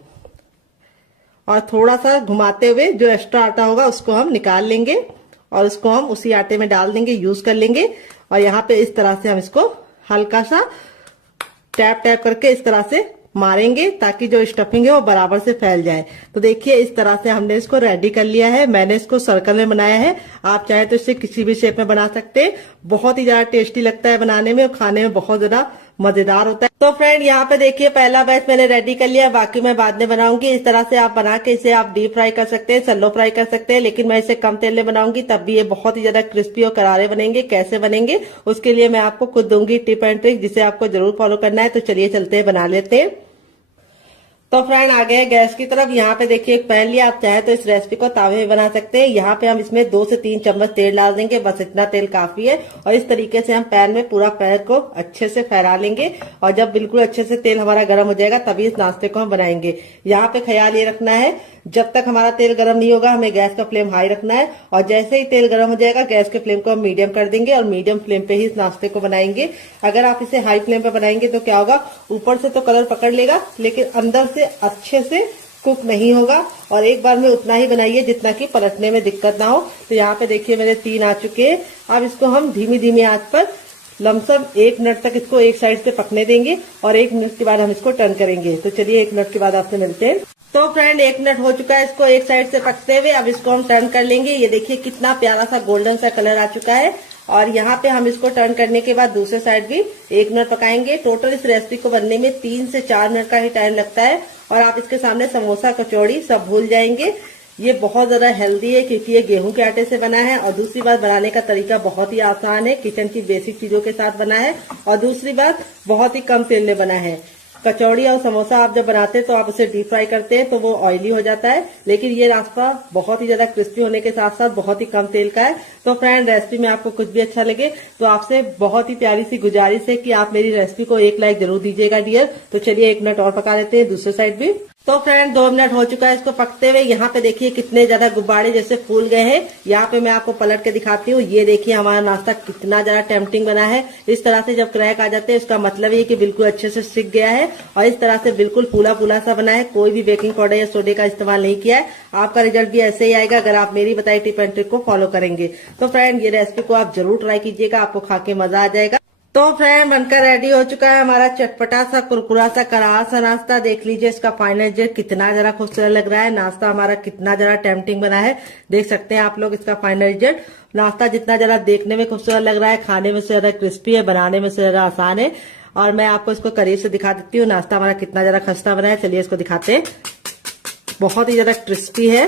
और थोड़ा सा घुमाते हुए जो एक्स्ट्रा आटा होगा उसको हम निकाल लेंगे और उसको हम उसी आटे में डाल देंगे, यूज कर लेंगे। और यहाँ पे इस तरह से हम इसको हल्का सा टैप टैप करके इस तरह से मारेंगे ताकि जो स्टफिंग है वो बराबर से फैल जाए। तो देखिए इस तरह से हमने इसको रेडी कर लिया है। मैंने इसको सर्कल में बनाया है, आप चाहे तो इसे किसी भी शेप में बना सकते हैं। बहुत ही ज्यादा टेस्टी लगता है बनाने में और खाने में बहुत ज्यादा मजेदार होता है। तो फ्रेंड यहाँ पे देखिए पहला बैच मैंने रेडी कर लिया, बाकी मैं बाद में बनाऊंगी। इस तरह से आप बना के इसे आप डीप फ्राई कर सकते हैं, सैलो फ्राई कर सकते हैं, लेकिन मैं इसे कम तेल में बनाऊंगी, तब भी ये बहुत ही ज्यादा क्रिस्पी और करारे बनेंगे। कैसे बनेंगे उसके लिए मैं आपको खुद दूंगी टिप एंड ट्रिक, जिसे आपको जरूर फॉलो करना है। तो चलिए चलते हैं, बना लेते हैं। तो फ्रेंड आ गए गैस की तरफ। यहाँ पे देखिए एक पैन लिया, आप चाहे तो इस रेसिपी को तावे में बना सकते हैं। यहाँ पे हम इसमें 2 से 3 चम्मच तेल डाल देंगे, बस इतना तेल काफी है। और इस तरीके से हम पैन में पूरा पैन को अच्छे से फैला लेंगे, और जब बिल्कुल अच्छे से तेल हमारा गर्म हो जाएगा तभी इस नाश्ते को हम बनाएंगे। यहाँ पे ख्याल ये रखना है, जब तक हमारा तेल गर्म नहीं होगा हमें गैस का फ्लेम हाई रखना है, और जैसे ही तेल गर्म हो जाएगा गैस के फ्लेम को हम मीडियम कर देंगे, और मीडियम फ्लेम पे ही इस नाश्ते को बनाएंगे। अगर आप इसे हाई फ्लेम पे बनाएंगे तो क्या होगा, ऊपर से तो कलर पकड़ लेगा लेकिन अंदर से अच्छे से कुक नहीं होगा। और एक बार में उतना ही बनाइए जितना कि पलटने में दिक्कत ना हो। तो यहाँ पे देखिए मेरे 3 आ चुके हैं। अब इसको हम धीमी धीमी आंच पर लमसम 1 मिनट तक इसको एक साइड से पकने देंगे, और 1 मिनट के बाद हम इसको टर्न करेंगे। तो चलिए 1 मिनट के बाद आपसे मिलते हैं। तो फ्रेंड 1 मिनट हो चुका है इसको एक साइड से पकते हुए। अब इसको हम टर्न कर लेंगे। ये देखिए कितना प्यारा सा गोल्डन सा कलर आ चुका है। और यहाँ पे हम इसको टर्न करने के बाद दूसरे साइड भी 1 मिनट पकाएंगे। टोटल इस रेसिपी को बनने में 3 से 4 मिनट का ही टाइम लगता है, और आप इसके सामने समोसा कचौड़ी सब भूल जाएंगे। ये बहुत ज्यादा हेल्दी है क्योंकि ये गेहूं के आटे से बना है, और दूसरी बात बनाने का तरीका बहुत ही आसान है, किचन की बेसिक चीजों के साथ बना है, और दूसरी बात बहुत ही कम तेल में बना है। कचौड़ी और समोसा आप जब बनाते हैं तो आप उसे डीप फ्राई करते हैं तो वो ऑयली हो जाता है, लेकिन ये नाश्ता बहुत ही ज्यादा क्रिस्पी होने के साथ साथ बहुत ही कम तेल का है। तो फ्रेंड रेसिपी में आपको कुछ भी अच्छा लगे तो आपसे बहुत ही प्यारी सी गुजारिश है कि आप मेरी रेसिपी को 1 लाइक जरूर दीजिएगा डियर। तो चलिए 1 मिनट और पका लेते हैं दूसरे साइड भी। तो फ्रेंड 2 मिनट हो चुका है इसको पकते हुए। यहाँ पे देखिए कितने ज्यादा गुब्बारे जैसे फूल गए हैं। यहाँ पे मैं आपको पलट के दिखाती हूँ। ये देखिए हमारा नाश्ता कितना ज्यादा टेम्पटिंग बना है। इस तरह से जब क्रैक आ जाते हैं उसका मतलब ये कि बिल्कुल अच्छे से सिक गया है, और इस तरह से बिल्कुल फूला फूला सा बना है। कोई भी बेकिंग पाउडर या सोडे का इस्तेमाल नहीं किया है। आपका रिजल्ट भी ऐसे ही आएगा अगर आप मेरी बताई टिप एंड ट्रिक को फॉलो करेंगे। तो फ्रेंड ये रेसिपी को आप जरूर ट्राई कीजिएगा, आपको खा के मजा आ जाएगा। तो फ्रेंड बनकर रेडी हो चुका है हमारा चटपटा सा कुरकुरा सा करारा सा नाश्ता। देख लीजिए इसका फाइनल रिजल्ट कितना जरा खूबसूरत लग रहा है। नाश्ता हमारा कितना जरा टेम्पटिंग बना है, देख सकते हैं आप लोग इसका फाइनल रिजल्ट। नाश्ता जितना जरा देखने में खूबसूरत लग रहा है, खाने में से ज्यादा क्रिस्पी है, बनाने में से ज्यादा आसान है। और मैं आपको इसको करीब से दिखा देती हूँ नाश्ता हमारा कितना जरा खस्ता बना है। चलिए इसको दिखाते हैं। बहुत ही ज्यादा क्रिस्पी है,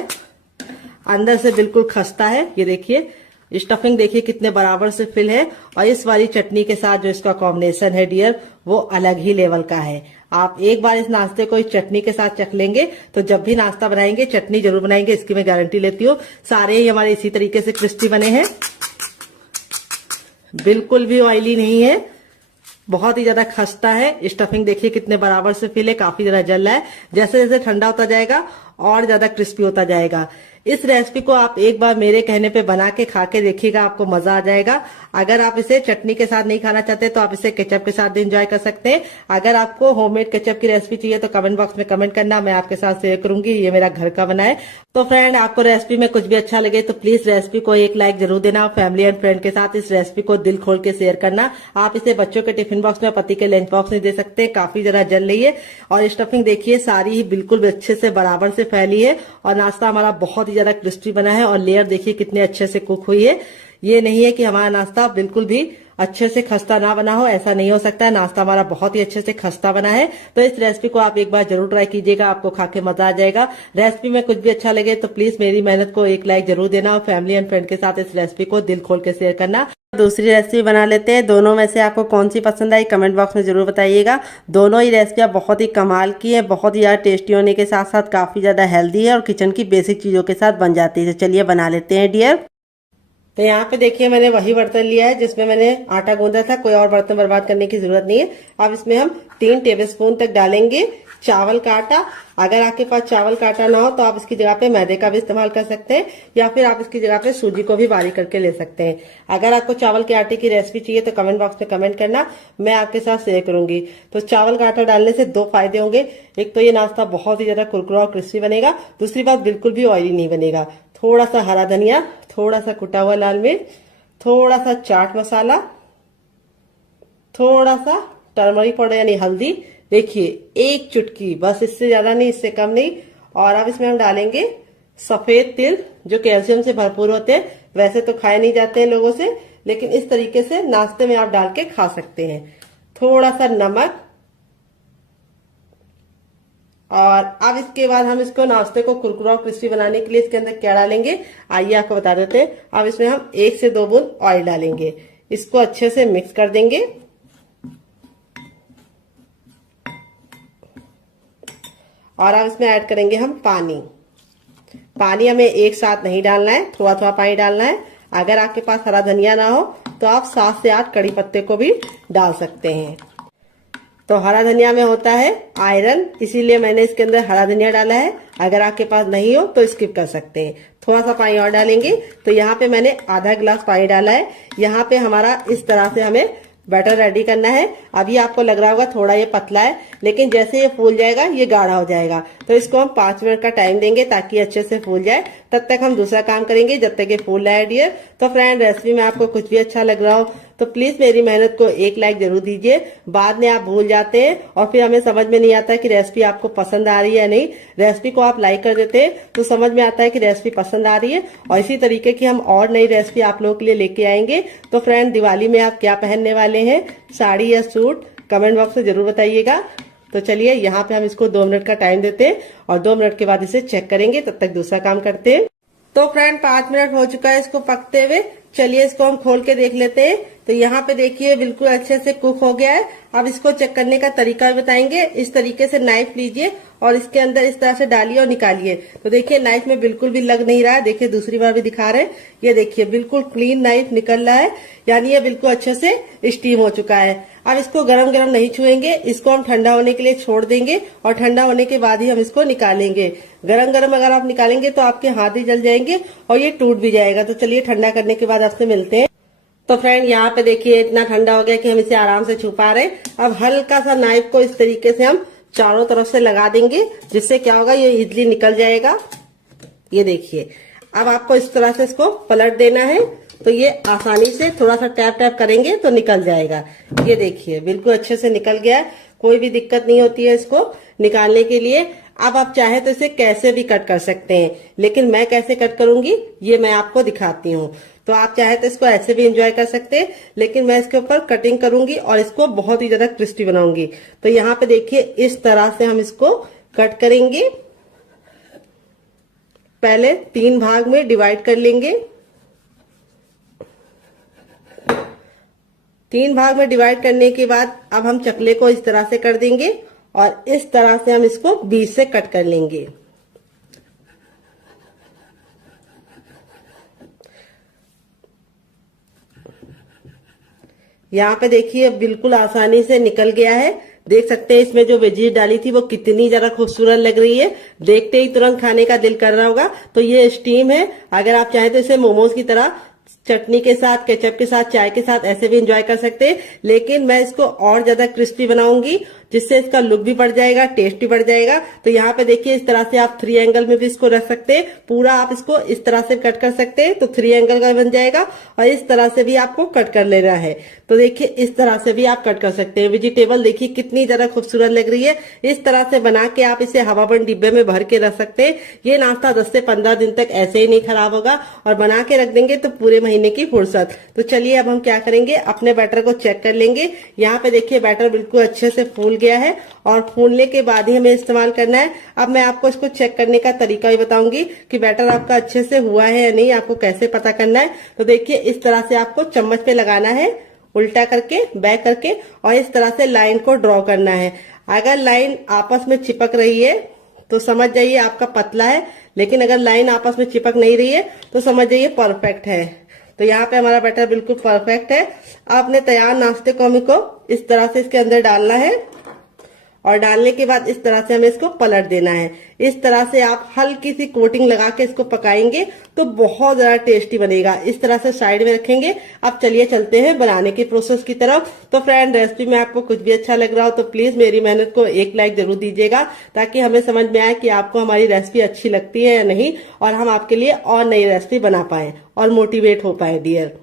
अंदर से बिल्कुल खस्ता है। ये देखिए स्टफिंग देखिए कितने बराबर से फिल है, और इस वाली चटनी के साथ जो इसका कॉम्बिनेशन है डियर वो अलग ही लेवल का है। आप एक बार इस नाश्ते को इस चटनी के साथ चख लेंगे तो जब भी नाश्ता बनाएंगे चटनी जरूर बनाएंगे, इसकी मैं गारंटी लेती हूँ। सारे ही हमारे इसी तरीके से क्रिस्पी बने हैं, बिल्कुल भी ऑयली नहीं है, बहुत ही ज्यादा खस्ता है। स्टफिंग देखिए कितने बराबर से फिल है, काफी ज्यादा जल रहा है। जैसे जैसे ठंडा होता जाएगा और ज्यादा क्रिस्पी होता जाएगा। इस रेसिपी को आप एक बार मेरे कहने पे बना के खा के देखिएगा, आपको मजा आ जाएगा। अगर आप इसे चटनी के साथ नहीं खाना चाहते तो आप इसे केचप के साथ भी एंजॉय कर सकते हैं। अगर आपको होममेड केचप की रेसिपी चाहिए तो कमेंट बॉक्स में कमेंट करना, मैं आपके साथ शेयर करूंगी। ये मेरा घर का बना है। तो फ्रेंड आपको रेसिपी में कुछ भी अच्छा लगे तो प्लीज रेसिपी को 1 लाइक जरूर देना। फैमिली एंड फ्रेंड के साथ इस रेसिपी को दिल खोल के शेयर करना। आप इसे बच्चों के टिफिन बॉक्स में, पति के लंच बॉक्स में दे सकते हैं, काफी जरा जल रही है। और स्टफिंग देखिए सारी ही बिल्कुल अच्छे से बराबर से फैली है, और नाश्ता हमारा बहुत ही ज्यादा क्रिस्पी बना है। और लेयर देखिए कितने अच्छे से कुक हुई है। ये नहीं है कि हमारा नाश्ता बिल्कुल भी अच्छे से खस्ता ना बना हो, ऐसा नहीं हो सकता। नाश्ता हमारा बहुत ही अच्छे से खस्ता बना है। तो इस रेसिपी को आप एक बार जरूर ट्राई कीजिएगा, आपको खा के मजा आ जाएगा। रेसिपी में कुछ भी अच्छा लगे तो प्लीज मेरी मेहनत को 1 लाइक जरूर देना, और फैमिली एंड फ्रेंड के साथ इस रेसिपी को दिल खोल के शेयर करना। दूसरी रेसिपी बना लेते हैं। दोनों में से आपको कौन सी पसंद आई कमेंट बॉक्स में जरूर बताइएगा। दोनों ही रेसिपियां बहुत ही कमाल की है, बहुत ही ज्यादा टेस्टी होने के साथ साथ काफी ज्यादा हेल्दी है, और किचन की बेसिक चीजों के साथ बन जाती है। तो चलिए बना लेते हैं डियर। तो यहाँ पे देखिए मैंने वही बर्तन लिया है जिसमें मैंने आटा गूंदा था, कोई और बर्तन बर्बाद करने की जरूरत नहीं है। अब इसमें हम 3 टेबलस्पून तक डालेंगे चावल का आटा। अगर आपके पास चावल का आटा ना हो तो आप इसकी जगह पे मैदे का भी इस्तेमाल कर सकते हैं, या फिर आप इसकी जगह पे सूजी को भी बारीक करके ले सकते हैं। अगर आपको चावल के आटे की रेसिपी चाहिए तो कमेंट बॉक्स में कमेंट करना, मैं आपके साथ शेयर करूंगी। तो चावल का आटा डालने से 2 फायदे होंगे। एक तो ये नाश्ता बहुत ही ज्यादा कुरकुरा और क्रिस्पी बनेगा, दूसरी बात बिल्कुल भी ऑयली नहीं बनेगा। थोड़ा सा हरा धनिया, थोड़ा सा कुटा हुआ लाल मिर्च, थोड़ा सा चाट मसाला, थोड़ा सा टर्मरिक पाउडर यानी हल्दी, देखिए 1 चुटकी, बस इससे ज्यादा नहीं, इससे कम नहीं। और अब इसमें हम डालेंगे सफेद तिल जो कैल्शियम से भरपूर होते हैं। वैसे तो खाए नहीं जाते हैं लोगों से, लेकिन इस तरीके से नाश्ते में आप डाल के खा सकते हैं। थोड़ा सा नमक, और अब इसके बाद हम इसको नाश्ते को कुरकुरा और क्रिस्पी बनाने के लिए इसके अंदर क्या डालेंगे आइए आपको बता देते हैं। अब इसमें हम 1 से 2 बूंद ऑयल डालेंगे, इसको अच्छे से मिक्स कर देंगे। और अब इसमें ऐड करेंगे हम पानी। पानी हमें एक साथ नहीं डालना है, थोड़ा थोड़ा पानी डालना है। अगर आपके पास हरा धनिया ना हो तो आप 7 से 8 कड़ी पत्ते को भी डाल सकते हैं। तो हरा धनिया में होता है आयरन, इसीलिए मैंने इसके अंदर हरा धनिया डाला है। अगर आपके पास नहीं हो तो स्किप कर सकते हैं। थोड़ा सा पानी और डालेंगे। तो यहाँ पे मैंने आधा गिलास पानी डाला है। यहाँ पे हमारा इस तरह से हमें बैटर रेडी करना है। अभी आपको लग रहा होगा थोड़ा ये पतला है, लेकिन जैसे ये फूल जाएगा ये गाढ़ा हो जाएगा। तो इसको हम 5 मिनट का टाइम देंगे ताकि अच्छे से फूल जाए। तब तक हम दूसरा काम करेंगे जब तक ये फूल रहा है डियर। तो फ्रेंड, रेसिपी में आपको कुछ भी अच्छा लग रहा हो तो प्लीज मेरी मेहनत को एक लाइक जरूर दीजिए। बाद में आप भूल जाते हैं और फिर हमें समझ में नहीं आता कि रेसिपी आपको पसंद आ रही है या नहीं। रेसिपी को आप लाइक कर देते हैं तो समझ में आता है कि रेसिपी पसंद आ रही है। और इसी तरीके की हम और नई रेसिपी आप लोगों के लिए लेके आएंगे। तो फ्रेंड, दिवाली में आप क्या पहनने वाले हैं, साड़ी या सूट, कमेंट बॉक्स में जरूर बताइएगा। तो चलिए यहाँ पे हम इसको 2 मिनट का टाइम देते हैं और 2 मिनट के बाद इसे चेक करेंगे। तब तक दूसरा काम करते हैं। तो फ्रेंड, 5 मिनट हो चुका है इसको पकते हुए। चलिए इसको हम खोल के देख लेते हैं। तो यहाँ पे देखिए बिल्कुल अच्छे से कुक हो गया है। अब इसको चेक करने का तरीका भी बताएंगे। इस तरीके से नाइफ लीजिए और इसके अंदर इस तरह से डालिए और निकालिए। तो देखिए नाइफ में बिल्कुल भी लग नहीं रहा है। देखिए दूसरी बार भी दिखा रहे हैं, ये देखिए बिल्कुल क्लीन नाइफ निकल रहा है, यानी ये बिल्कुल अच्छे से स्टीम हो चुका है। अब इसको गरम गरम नहीं छुएंगे, इसको हम ठंडा होने के लिए छोड़ देंगे और ठंडा होने के बाद ही हम इसको निकालेंगे। गरम गरम अगर आप निकालेंगे तो आपके हाथ ही जल जाएंगे और ये टूट भी जाएगा। तो चलिए ठंडा करने के बाद आपसे मिलते हैं। तो फ्रेंड, यहाँ पे देखिए इतना ठंडा हो गया कि हम इसे आराम से छू पा रहे हैं। अब हल्का सा नाइफ को इस तरीके से हम चारों तरफ से लगा देंगे, जिससे क्या होगा ये इजली निकल जाएगा। ये देखिए, अब आपको इस तरह से इसको पलट देना है। तो ये आसानी से थोड़ा सा टैप टैप करेंगे तो निकल जाएगा। ये देखिए बिल्कुल अच्छे से निकल गया है, कोई भी दिक्कत नहीं होती है इसको निकालने के लिए। अब आप चाहे तो इसे कैसे भी कट कर सकते हैं, लेकिन मैं कैसे कट करूंगी ये मैं आपको दिखाती हूँ। तो आप चाहे तो इसको ऐसे भी एंजॉय कर सकते हैं, लेकिन मैं इसके ऊपर कटिंग करूंगी और इसको बहुत ही ज्यादा क्रिस्पी बनाऊंगी। तो यहाँ पे देखिए इस तरह से हम इसको कट करेंगे। पहले 3 भाग में डिवाइड कर लेंगे। 3 भाग में डिवाइड करने के बाद अब हम चकले को इस तरह से कर देंगे और इस तरह से हम इसको बीच से कट कर लेंगे। यहाँ पे देखिए बिल्कुल आसानी से निकल गया है। देख सकते हैं इसमें जो वेजीज डाली थी वो कितनी ज्यादा खूबसूरत लग रही है। देखते ही तुरंत खाने का दिल कर रहा होगा। तो ये स्टीम है। अगर आप चाहें तो इसे मोमोज की तरह चटनी के साथ, केचप के साथ, चाय के साथ ऐसे भी एंजॉय कर सकते हैं, लेकिन मैं इसको और ज्यादा क्रिस्पी बनाऊंगी, जिससे इसका लुक भी बढ़ जाएगा, टेस्ट भी बढ़ जाएगा। तो यहाँ पे देखिए इस तरह से आप 3 एंगल में भी इसको रख सकते हैं। पूरा आप इसको इस तरह से कट कर सकते हैं तो 3 एंगल का बन जाएगा। और इस तरह से भी आपको कट कर लेना है। तो देखिए इस तरह से भी आप कट कर सकते हैं। वेजिटेबल देखिए कितनी ज्यादा खूबसूरत लग रही है। इस तरह से बना के आप इसे हवाबंद डिब्बे में भर के रख सकते हैं। ये नाश्ता 10 से 15 दिन तक ऐसे ही नहीं खराब होगा और बना के रख देंगे तो पूरे महीने की फुर्सत। तो चलिए अब हम क्या करेंगे, अपने बैटर को चेक कर लेंगे। यहाँ पे देखिए बैटर बिल्कुल अच्छे से फूल गया है और फूलने के बाद ही हमें इस्तेमाल करना है। अब मैं आपको इसको चेक करने का तरीका भी बताऊंगी कि बैटर आपका अच्छे से हुआ है या नहीं, आपको कैसे पता करना है। तो देखिए इस तरह से आपको चम्मच पे लगाना है, उल्टा करके, बैक करके, और इस तरह से लाइन को ड्रॉ करना है। अगर लाइन आपस में चिपक रही है तो समझ जाइए आपका पतला है, लेकिन अगर लाइन आपस में चिपक नहीं रही है तो समझ जाइए परफेक्ट है। तो यहाँ पे हमारा बैटर बिल्कुल परफेक्ट है। आपने तैयार नाश्ते को हमको इस तरह से इसके अंदर डालना है और डालने के बाद इस तरह से हमें इसको पलट देना है। इस तरह से आप हल्की सी कोटिंग लगा के इसको पकाएंगे तो बहुत ज्यादा टेस्टी बनेगा। इस तरह से साइड में रखेंगे। अब चलिए चलते हैं बनाने की प्रोसेस की तरफ। तो फ्रेंड, रेसिपी में आपको कुछ भी अच्छा लग रहा हो तो प्लीज मेरी मेहनत को एक लाइक जरूर दीजिएगा, ताकि हमें समझ में आए कि आपको हमारी रेसिपी अच्छी लगती है या नहीं, और हम आपके लिए और नई रेसिपी बना पाए और मोटिवेट हो पाए डियर।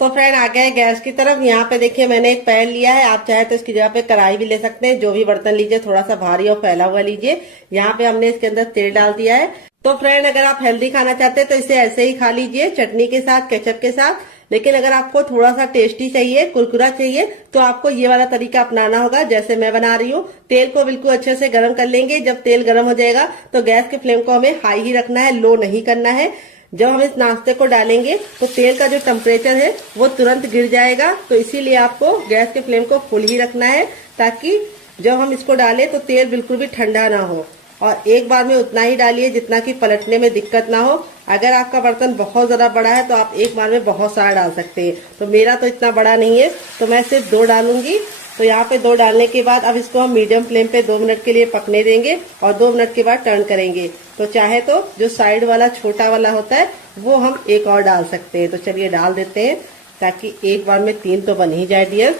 तो फ्रेंड आ गए गैस की तरफ। यहाँ पे देखिए मैंने एक पैन लिया है, आप चाहे तो इसकी जगह पे कढ़ाई भी ले सकते हैं। जो भी बर्तन लीजिए थोड़ा सा भारी और फैला हुआ लीजिए। यहाँ पे हमने इसके अंदर तेल डाल दिया है। तो फ्रेंड, अगर आप हेल्दी खाना चाहते हैं तो इसे ऐसे ही खा लीजिए, चटनी के साथ, केचप के साथ। लेकिन अगर आपको थोड़ा सा टेस्टी चाहिए, कुरकुरा चाहिए, तो आपको ये वाला तरीका अपनाना होगा जैसे मैं बना रही हूँ। तेल को बिल्कुल अच्छे से गर्म कर लेंगे। जब तेल गर्म हो जाएगा तो गैस के फ्लेम को हमें हाई ही रखना है, लो नहीं करना है। जब हम इस नाश्ते को डालेंगे तो तेल का जो टेम्परेचर है वो तुरंत गिर जाएगा, तो इसीलिए आपको गैस के फ्लेम को फुल ही रखना है, ताकि जब हम इसको डालें तो तेल बिल्कुल भी ठंडा ना हो। और एक बार में उतना ही डालिए जितना कि पलटने में दिक्कत ना हो। अगर आपका बर्तन बहुत ज्यादा बड़ा है तो आप एक बार में बहुत सारा डाल सकते हैं, तो मेरा तो इतना बड़ा नहीं है, तो मैं सिर्फ 2 डालूंगी। तो यहाँ पे 2 डालने के बाद अब इसको हम मीडियम फ्लेम पे 2 मिनट के लिए पकने देंगे और 2 मिनट के बाद टर्न करेंगे। तो चाहे तो जो साइड वाला छोटा वाला होता है वो हम एक और डाल सकते हैं। तो चलिए डाल देते हैं, ताकि एक बार में 3 तो बन ही जाए डियर।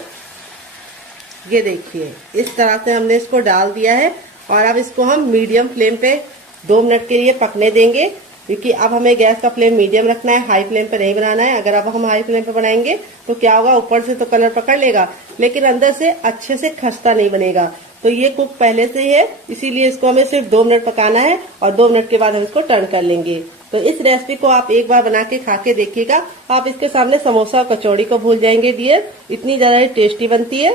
ये देखिए इस तरह से हमने इसको डाल दिया है और अब इसको हम मीडियम फ्लेम पे 2 मिनट के लिए पकने देंगे, क्योंकि अब हमें गैस का फ्लेम मीडियम रखना है, हाई फ्लेम पे नहीं बनाना है। अगर अब हम हाई फ्लेम पे बनाएंगे तो क्या होगा, ऊपर से तो कलर पकड़ लेगा लेकिन अंदर से अच्छे से खस्ता नहीं बनेगा। तो ये कुक पहले से ही है, इसीलिए इसको हमें सिर्फ 2 मिनट पकाना है और 2 मिनट के बाद हम इसको टर्न कर लेंगे। तो इस रेसिपी को आप एक बार बना के खा के देखिएगा, आप इसके सामने समोसा और कचौड़ी को भूल जाएंगे डियर, इतनी ज्यादा टेस्टी बनती है।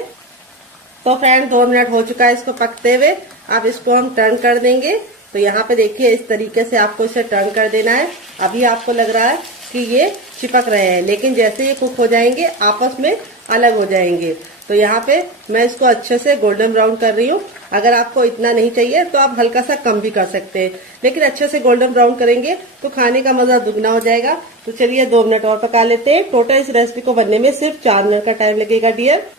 तो फ्रेंड 2 मिनट हो चुका है इसको पकते हुए, अब इसको हम टर्न कर देंगे। तो यहाँ पे देखिए इस तरीके से आपको इसे टर्न कर देना है। अभी आपको लग रहा है कि ये चिपक रहे हैं, लेकिन जैसे ये कुक हो जाएंगे आपस में अलग हो जाएंगे। तो यहाँ पे मैं इसको अच्छे से गोल्डन ब्राउन कर रही हूँ। अगर आपको इतना नहीं चाहिए तो आप हल्का सा कम भी कर सकते हैं, लेकिन अच्छे से गोल्डन ब्राउन करेंगे तो खाने का मजा दुगना हो जाएगा। तो चलिए 2 मिनट और पका लेते हैं। टोटल इस रेसिपी को बनने में सिर्फ 4 मिनट का टाइम लगेगा डियर।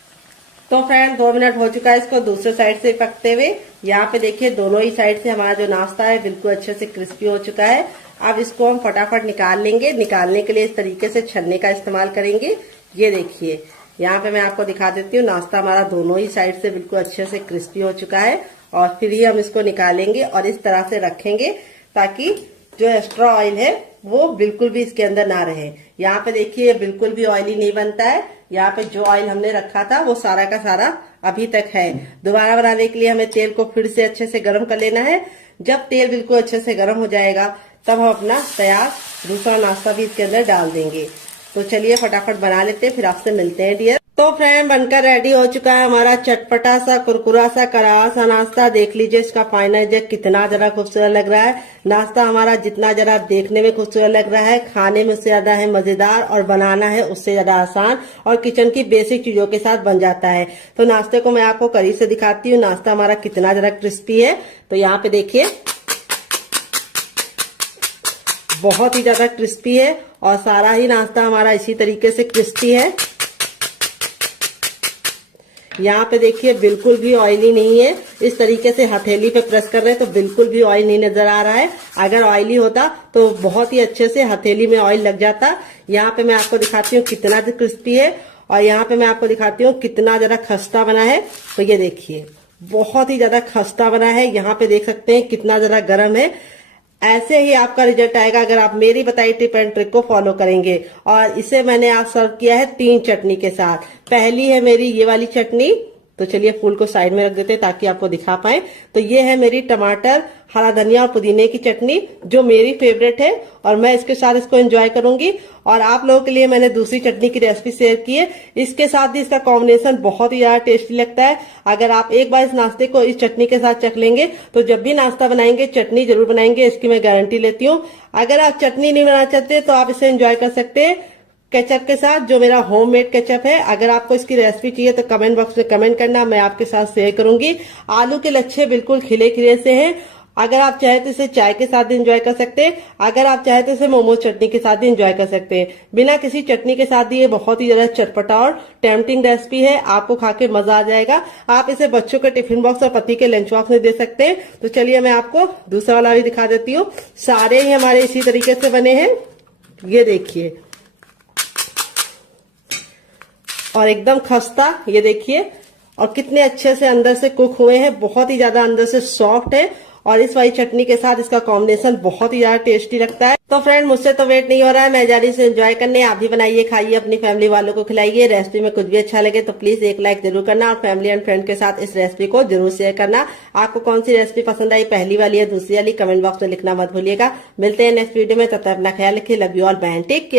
तो फ्रेंड 2 मिनट हो चुका है इसको दूसरे साइड से पकते हुए। यहाँ पे देखिए दोनों ही साइड से हमारा जो नाश्ता है बिल्कुल अच्छे से क्रिस्पी हो चुका है। अब इसको हम फटाफट निकाल लेंगे। निकालने के लिए इस तरीके से छन्ने का इस्तेमाल करेंगे। ये देखिए यहाँ पे मैं आपको दिखा देती हूँ, नाश्ता हमारा दोनों ही साइड से बिल्कुल अच्छे से क्रिस्पी हो चुका है। और फिर ही हम इसको निकालेंगे और इस तरह से रखेंगे ताकि जो एक्स्ट्रा ऑयल है वो बिल्कुल भी इसके अंदर ना रहे। यहाँ पे देखिए बिल्कुल भी ऑयली नहीं बनता है। यहाँ पे जो ऑयल हमने रखा था वो सारा का सारा अभी तक है। दोबारा बनाने के लिए हमें तेल को फिर से अच्छे से गर्म कर लेना है। जब तेल बिल्कुल अच्छे से गर्म हो जाएगा तब हम अपना तैयार दूसरा नाश्ता भी इसके अंदर डाल देंगे। तो चलिए फटाफट बना लेते हैं, फिर आपसे मिलते हैं डियर। तो फ्रेंड बनकर रेडी हो चुका है हमारा चटपटा सा कुरकुरा सा करारा सा नाश्ता। देख लीजिए इसका फाइनल रिजल्ट कितना जरा खूबसूरत लग रहा है। नाश्ता हमारा जितना जरा देखने में खूबसूरत लग रहा है, खाने में उससे ज्यादा है मजेदार और बनाना है उससे ज्यादा आसान और किचन की बेसिक चीजों के साथ बन जाता है। तो नाश्ते को मैं आपको करीब से दिखाती हूँ, नाश्ता हमारा कितना जरा क्रिस्पी है। तो यहाँ पे देखिए बहुत ही ज्यादा क्रिस्पी है और सारा ही नाश्ता हमारा इसी तरीके से क्रिस्पी है। यहाँ पे देखिए बिल्कुल भी ऑयली नहीं है। इस तरीके से हथेली पे प्रेस कर रहे हैं तो बिल्कुल भी ऑयल नहीं नजर आ रहा है। अगर ऑयली होता तो बहुत ही अच्छे से हथेली में ऑयल लग जाता। यहाँ पे मैं आपको दिखाती हूँ कितना क्रिस्पी है और यहाँ पे मैं आपको दिखाती हूँ कितना ज्यादा खस्ता बना है। तो ये देखिए बहुत ही ज्यादा खस्ता बना है। यहाँ पे देख सकते हैं कितना ज्यादा गर्म है। ऐसे ही आपका रिजल्ट आएगा अगर आप मेरी बताई टिप एंड ट्रिक को फॉलो करेंगे। और इसे मैंने आज सर्व किया है 3 चटनी के साथ। पहली है मेरी ये वाली चटनी, तो चलिए फूल को साइड में रख देते हैं ताकि आपको दिखा पाए। तो ये है मेरी टमाटर, हरा धनिया और पुदीने की चटनी जो मेरी फेवरेट है और मैं इसके साथ इसको एंजॉय करूंगी। और आप लोगों के लिए मैंने दूसरी चटनी की रेसिपी शेयर की है, इसके साथ भी इसका कॉम्बिनेशन बहुत ही ज्यादा टेस्टी लगता है। अगर आप एक बार इस नाश्ते को इस चटनी के साथ चख लेंगे तो जब भी नाश्ता बनाएंगे चटनी जरूर बनाएंगे, इसकी मैं गारंटी लेती हूँ। अगर आप चटनी नहीं बनाना चाहते तो आप इसे एंजॉय कर सकते हैं केचप के साथ, जो मेरा होममेड केचप है। अगर आपको इसकी रेसिपी चाहिए तो कमेंट बॉक्स में कमेंट करना, मैं आपके साथ शेयर करूंगी। आलू के लच्छे बिल्कुल खिले खिले से हैं। अगर आप चाहे तो इसे चाय के साथ भी एंजॉय कर सकते हैं, अगर आप चाहे तो इसे मोमोज चटनी के साथ भी एंजॉय कर सकते हैं। बिना किसी चटनी के साथ भी ये बहुत ही ज्यादा चटपटा और टेम्पटिंग रेसिपी है, आपको खा के मजा आ जाएगा। आप इसे बच्चों के टिफिन बॉक्स और पति के लंच बॉक्स में दे सकते हैं। तो चलिए मैं आपको दूसरा वाला भी दिखा देती हूँ। सारे ही हमारे इसी तरीके से बने हैं, ये देखिए, और एकदम खस्ता, ये देखिए, और कितने अच्छे से अंदर से कुक हुए हैं, बहुत ही ज्यादा अंदर से सॉफ्ट है। और इस वाली चटनी के साथ इसका कॉम्बिनेशन बहुत ही ज्यादा टेस्टी लगता है। तो फ्रेंड मुझसे तो वेट नहीं हो रहा है, मैं जा रही से एंजॉय करने। आप भी बनाइए, खाइए, अपनी फैमिली वालों को खिलाइए। रेसिपी में कुछ भी अच्छा लगे तो प्लीज एक लाइक जरूर करना और फैमिली एंड फ्रेंड के साथ इस रेसिपी को जरूर शेयर करना। आपको कौन सी रेसिपी पसंद आई, पहली वाली या दूसरी वाली, कमेंट बॉक्स में लिखना मत भूलिएगा। मिलते हैं नेक्स्ट वीडियो में, तब तक अपना ख्याल रखिए। Love you all, bye, take care.